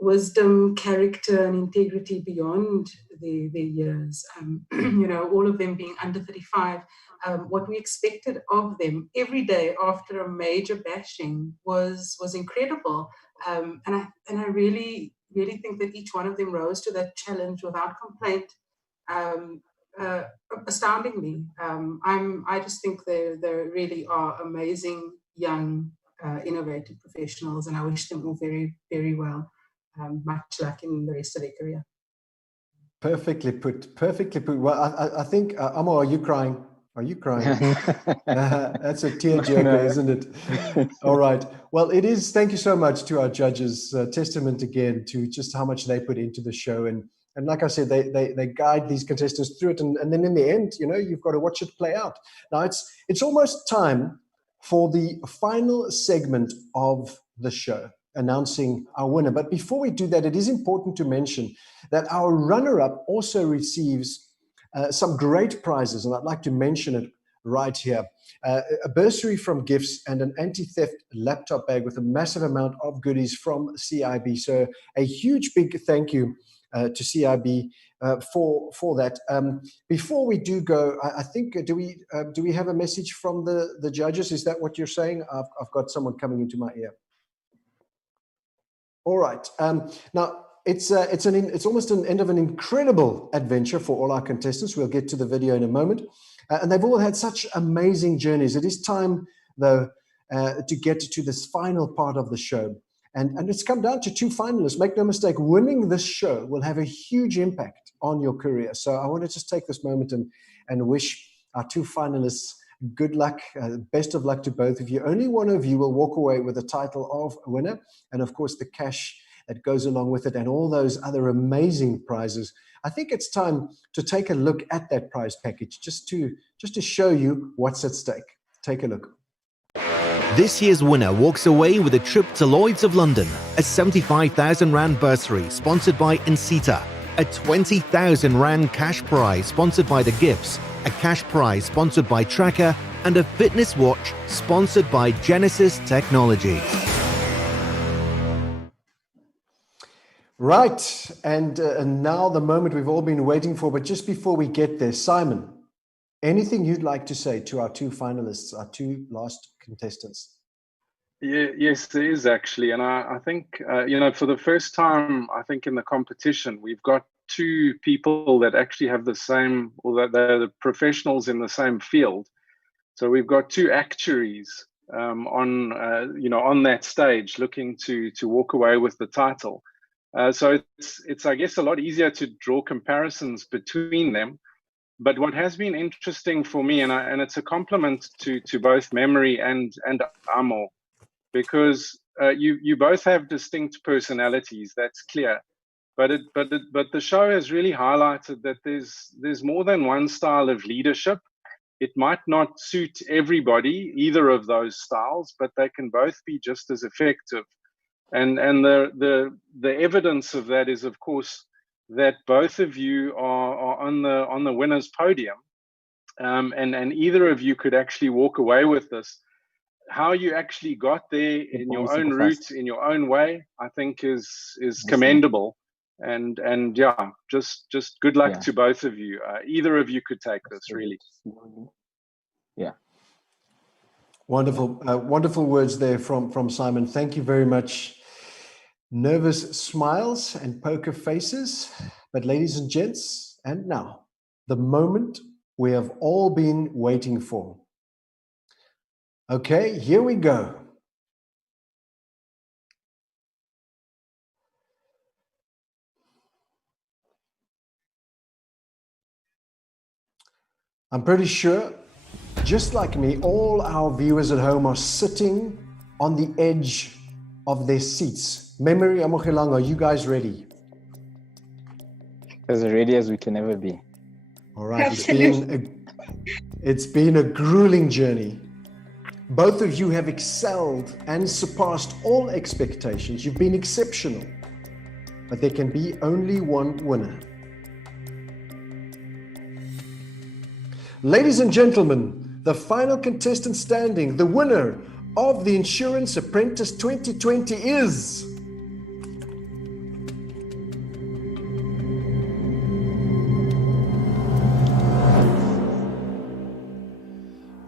wisdom, character, and integrity beyond their years. You know, all of them being under 35. What we expected of them every day after a major bashing was incredible. And I really think that each one of them rose to that challenge without complaint. Astoundingly, I just think they really are amazing young, innovative professionals, and I wish them all very, very well. Much luck in the rest of their career. Perfectly put. Perfectly put. Well, I think, Amo, are you crying? Are you crying? That's a tearjerker, isn't it? All right. Well, it is. Thank you so much to our judges. Testament again to just how much they put into the show. And like I said, they guide these contestants through it. And then in the end, you know, you've got to watch it play out. Now, it's almost time for the final segment of the show, announcing our winner. But before we do that, it is important to mention that our runner-up also receives some great prizes, and I'd like to mention it right here. A bursary from Gifts and an anti-theft laptop bag with a massive amount of goodies from CIB. So a huge big thank you to CIB for that. Before we do go, I think, do we have a message from the judges? Is that what you're saying? I've got someone coming into my ear. All right. Now, it's almost an end of an incredible adventure for all our contestants. We'll get to the video in a moment. And they've all had such amazing journeys. It is time, though, to get to this final part of the show. And it's come down to 2 finalists. Make no mistake, winning this show will have a huge impact on your career. So I want to just take this moment and wish our 2 finalists good luck, best of luck to both of you. Only one of you will walk away with the title of winner, and of course the cash that goes along with it and all those other amazing prizes. I think it's time to take a look at that prize package just to show you what's at stake. Take a look. This year's winner walks away with a trip to Lloyd's of London, a £75,000 bursary sponsored by Incita, a £20,000 cash prize sponsored by The Gifts, a cash prize sponsored by Tracker, and a fitness watch sponsored by Genesis Technology. Right, and now the moment we've all been waiting for, but just before we get there, Simon, anything you'd like to say to our 2 finalists, our 2 last contestants? Yes, there is actually. And I think, for the first time, I think in the competition, we've got 2 people that actually have the same, or that they're the professionals in the same field. So we've got 2 actuaries on that stage looking to walk away with the title. So it's I guess a lot easier to draw comparisons between them. But what has been interesting for me, and it's a compliment to both Memory and Amo, because you both have distinct personalities. That's clear. But the show has really highlighted that there's more than one style of leadership. It might not suit everybody, either of those styles, but they can both be just as effective. And the evidence of that is, of course, that both of you are on the winner's podium, and either of you could actually walk away with this. How you actually got there in your own route, in your own way, I think is commendable. And yeah, just good luck to both of you. Either of you could take this, really. Yeah. Wonderful, wonderful words there from Simon. Thank you very much. Nervous smiles and poker faces. But ladies and gents, and now, the moment we have all been waiting for. Okay, here we go. I'm pretty sure, just like me, all our viewers at home are sitting on the edge of their seats. Memory, Amogelang, are you guys ready? As ready as we can ever be. All right, it's been a grueling journey. Both of you have excelled and surpassed all expectations. You've been exceptional, but there can be only one winner. Ladies and gentlemen, the final contestant standing, the winner of the Insurance Apprentice 2020 is...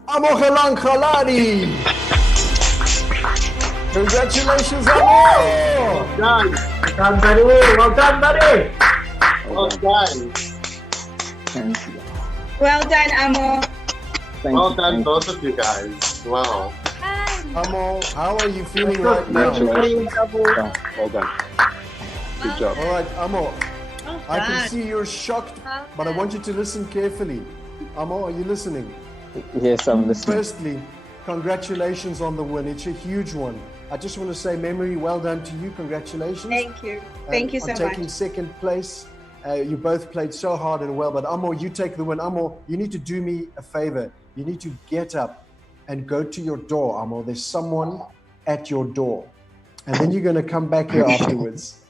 Amogelang Khaladi. Congratulations, Amo! Well done. Well done, buddy. Well done, buddy. Well done. Thank you. Well done, Amo. Well done, both of you guys. Wow. Amo, how are you feeling right now? Well done. Good job. All right, Amo. I can see you're shocked, but I want you to listen carefully. Amo, are you listening? Yes, I'm listening. Firstly, congratulations on the win. It's a huge one. I just want to say, Memory, well done to you. Congratulations. Thank you. Thank you so much. On taking second place. You both played so hard and well, but Amo, you take the win. Amo, you need to do me a favor. You need to get up and go to your door, Amo. There's someone at your door. And then you're going to come back here afterwards.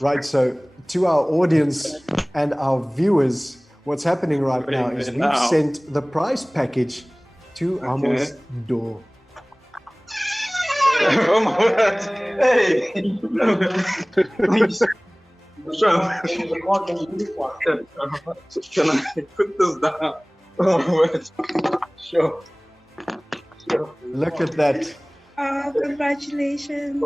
Right, so to our audience and our viewers, what's happening right now is we've sent the prize package to Amo's door. Hey! Can I put this down? Sure. Look at that. Oh, congratulations.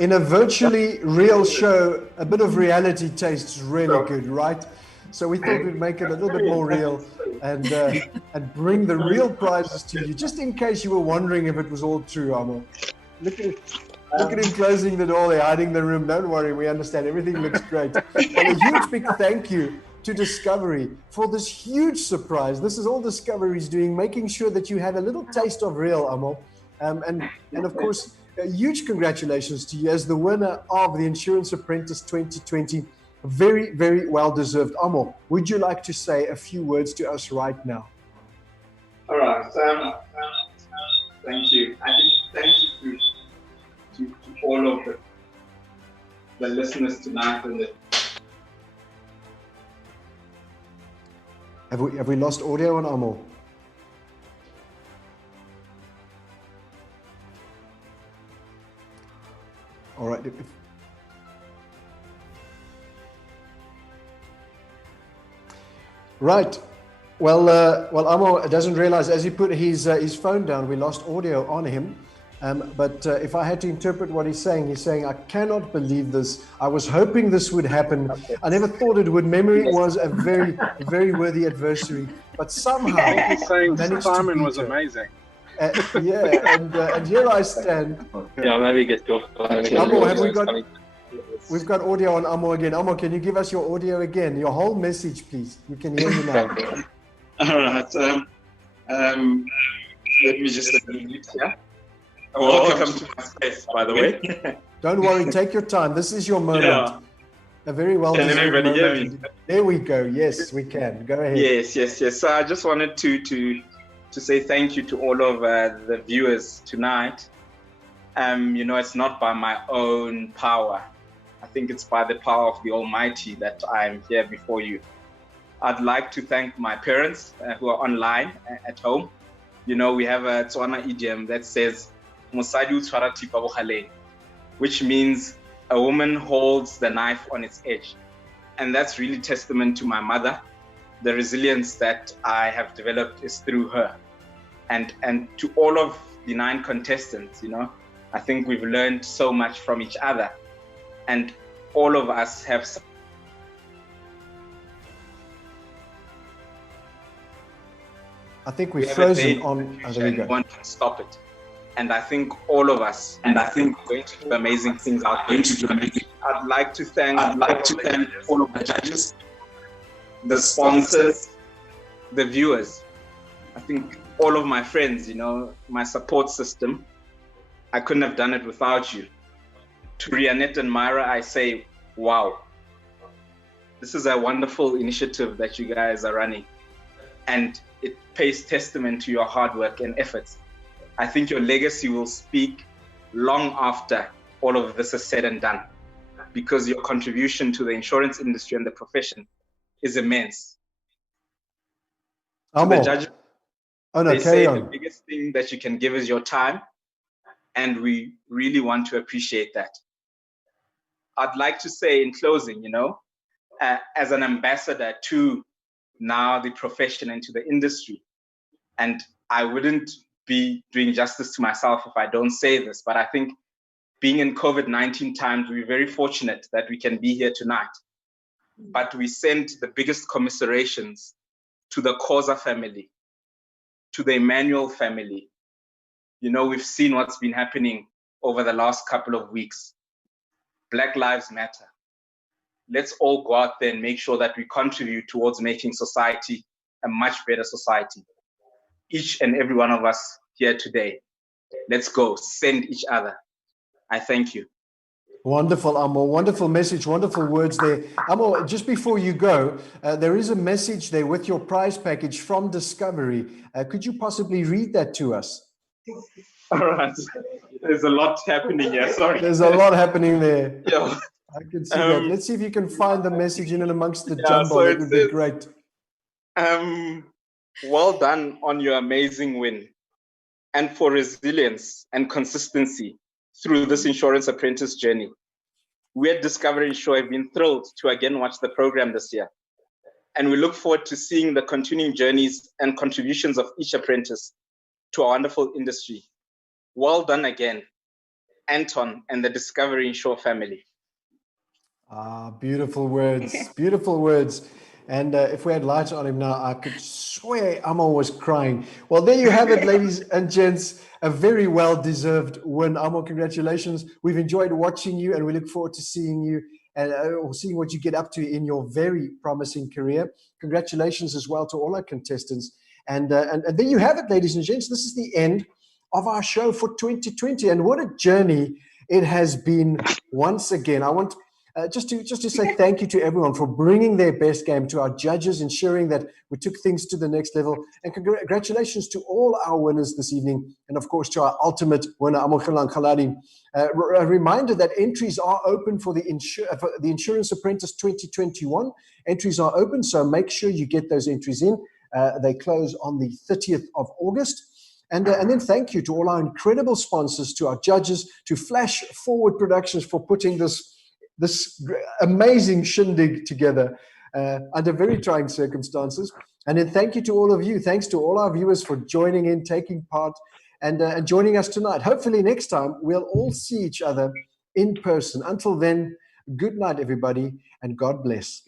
In a virtually real show, a bit of reality tastes really good, right? So we thought we'd make it a little bit more real. and bring the real prizes to you, just in case you were wondering if it was all true, Amo. Look at him closing the door there, hiding the room. Don't worry, we understand. Everything looks great. Well, a huge big thank you to Discovery for this huge surprise. This is all Discovery's doing, making sure that you had a little taste of real, Amo. And of course, a huge congratulations to you as the winner of the Insurance Apprentice 2020. Very, very well deserved. Amo, would you like to say a few words to us right now? All right. Thank you. I think thank you to all of the listeners tonight. And Have we lost audio on Amo? All right. Right. Well, Amo doesn't realize, as he put his phone down, we lost audio on him. But if I had to interpret what he's saying, I cannot believe this. I was hoping this would happen. I never thought it would. Memory was a very, very worthy adversary. But somehow, I think he's saying managed Simon to was beat her. amazing. And here I stand. yeah, maybe get your. Amo, have we got? We've got audio on Amo again. Amo, can you give us your audio again? Your whole message, please. We can hear you now. All right. Let me just unmute here. Welcome to my space, by the way. Don't worry, take your time. This is your moment. Yeah. A very well Can deserved everybody hear moment. me? There we go. Yes, we can. Go ahead. Yes. So I just wanted to say thank you to all of the viewers tonight. It's not by my own power. I think it's by the power of the Almighty that I'm here before you. I'd like to thank my parents who are online at home. We have a Tswana idiom that says, "Mosadi o tshwara thipa bogaleng," which means a woman holds the knife on its edge. And that's really testament to my mother. The resilience that I have developed is through her. And to all of the 9 contestants, I think we've learned so much from each other. And all of us have. I think we've frozen on. Oh, there you go. One can stop it. And I think all of us, we're going to do amazing things out there. I'd like to thank all of the judges, the sponsors, the viewers. I think all of my friends, my support system. I couldn't have done it without you. To Rianette and Myra, I say, wow. This is a wonderful initiative that you guys are running. And it pays testament to your hard work and efforts. I think your legacy will speak long after all of this is said and done, because your contribution to the insurance industry and the profession is immense. To the judges, they say the biggest thing that you can give is your time, and we really want to appreciate that. I'd like to say in closing, as an ambassador to now the profession and to the industry, and I wouldn't be doing justice to myself if I don't say this, but I think being in COVID-19 times, we're very fortunate that we can be here tonight. But we send the biggest commiserations to the Khoza family, to the Emmanuel family. We've seen what's been happening over the last couple of weeks. Black Lives Matter. Let's all go out there and make sure that we contribute towards making society a much better society. Each and every one of us here today. Let's go, send each other. I thank you. Wonderful, Amo. Wonderful message, wonderful words there. Amo, just before you go, there is a message there with your prize package from Discovery. Could you possibly read that to us? All right. There's a lot happening here, sorry. There's a lot happening there. Yeah. I can see that. Let's see if you can find the message in and amongst the jumble. That would be great. Well done on your amazing win and for resilience and consistency through this Insurance Apprentice journey. We at Discovery Insure have been thrilled to again watch the program this year. And we look forward to seeing the continuing journeys and contributions of each apprentice to our wonderful industry. Well done again, Anton and the Discovery Insure family. Beautiful words, beautiful words. And if we had lights on him now, I could swear Amo was crying. Well, there you have it, ladies and gents. A very well-deserved win. Amo, congratulations. We've enjoyed watching you, and we look forward to seeing you and seeing what you get up to in your very promising career. Congratulations as well to all our contestants. And there you have it, ladies and gents. This is the end of our show for 2020. And what a journey it has been once again. I want just to say thank you to everyone for bringing their best game, to our judges, ensuring that we took things to the next level. And congratulations to all our winners this evening. And of course, to our ultimate winner, Amogelang Khaladi. A reminder that entries are open for the Insurance Apprentice 2021. Entries are open, so make sure you get those entries in. They close on the 30th of August. And then thank you to all our incredible sponsors, to our judges, to Flash Forward Productions for putting this amazing shindig together under very trying circumstances. And then thank you to all of you. Thanks to all our viewers for joining in, taking part, and joining us tonight. Hopefully next time we'll all see each other in person. Until then, good night, everybody, and God bless.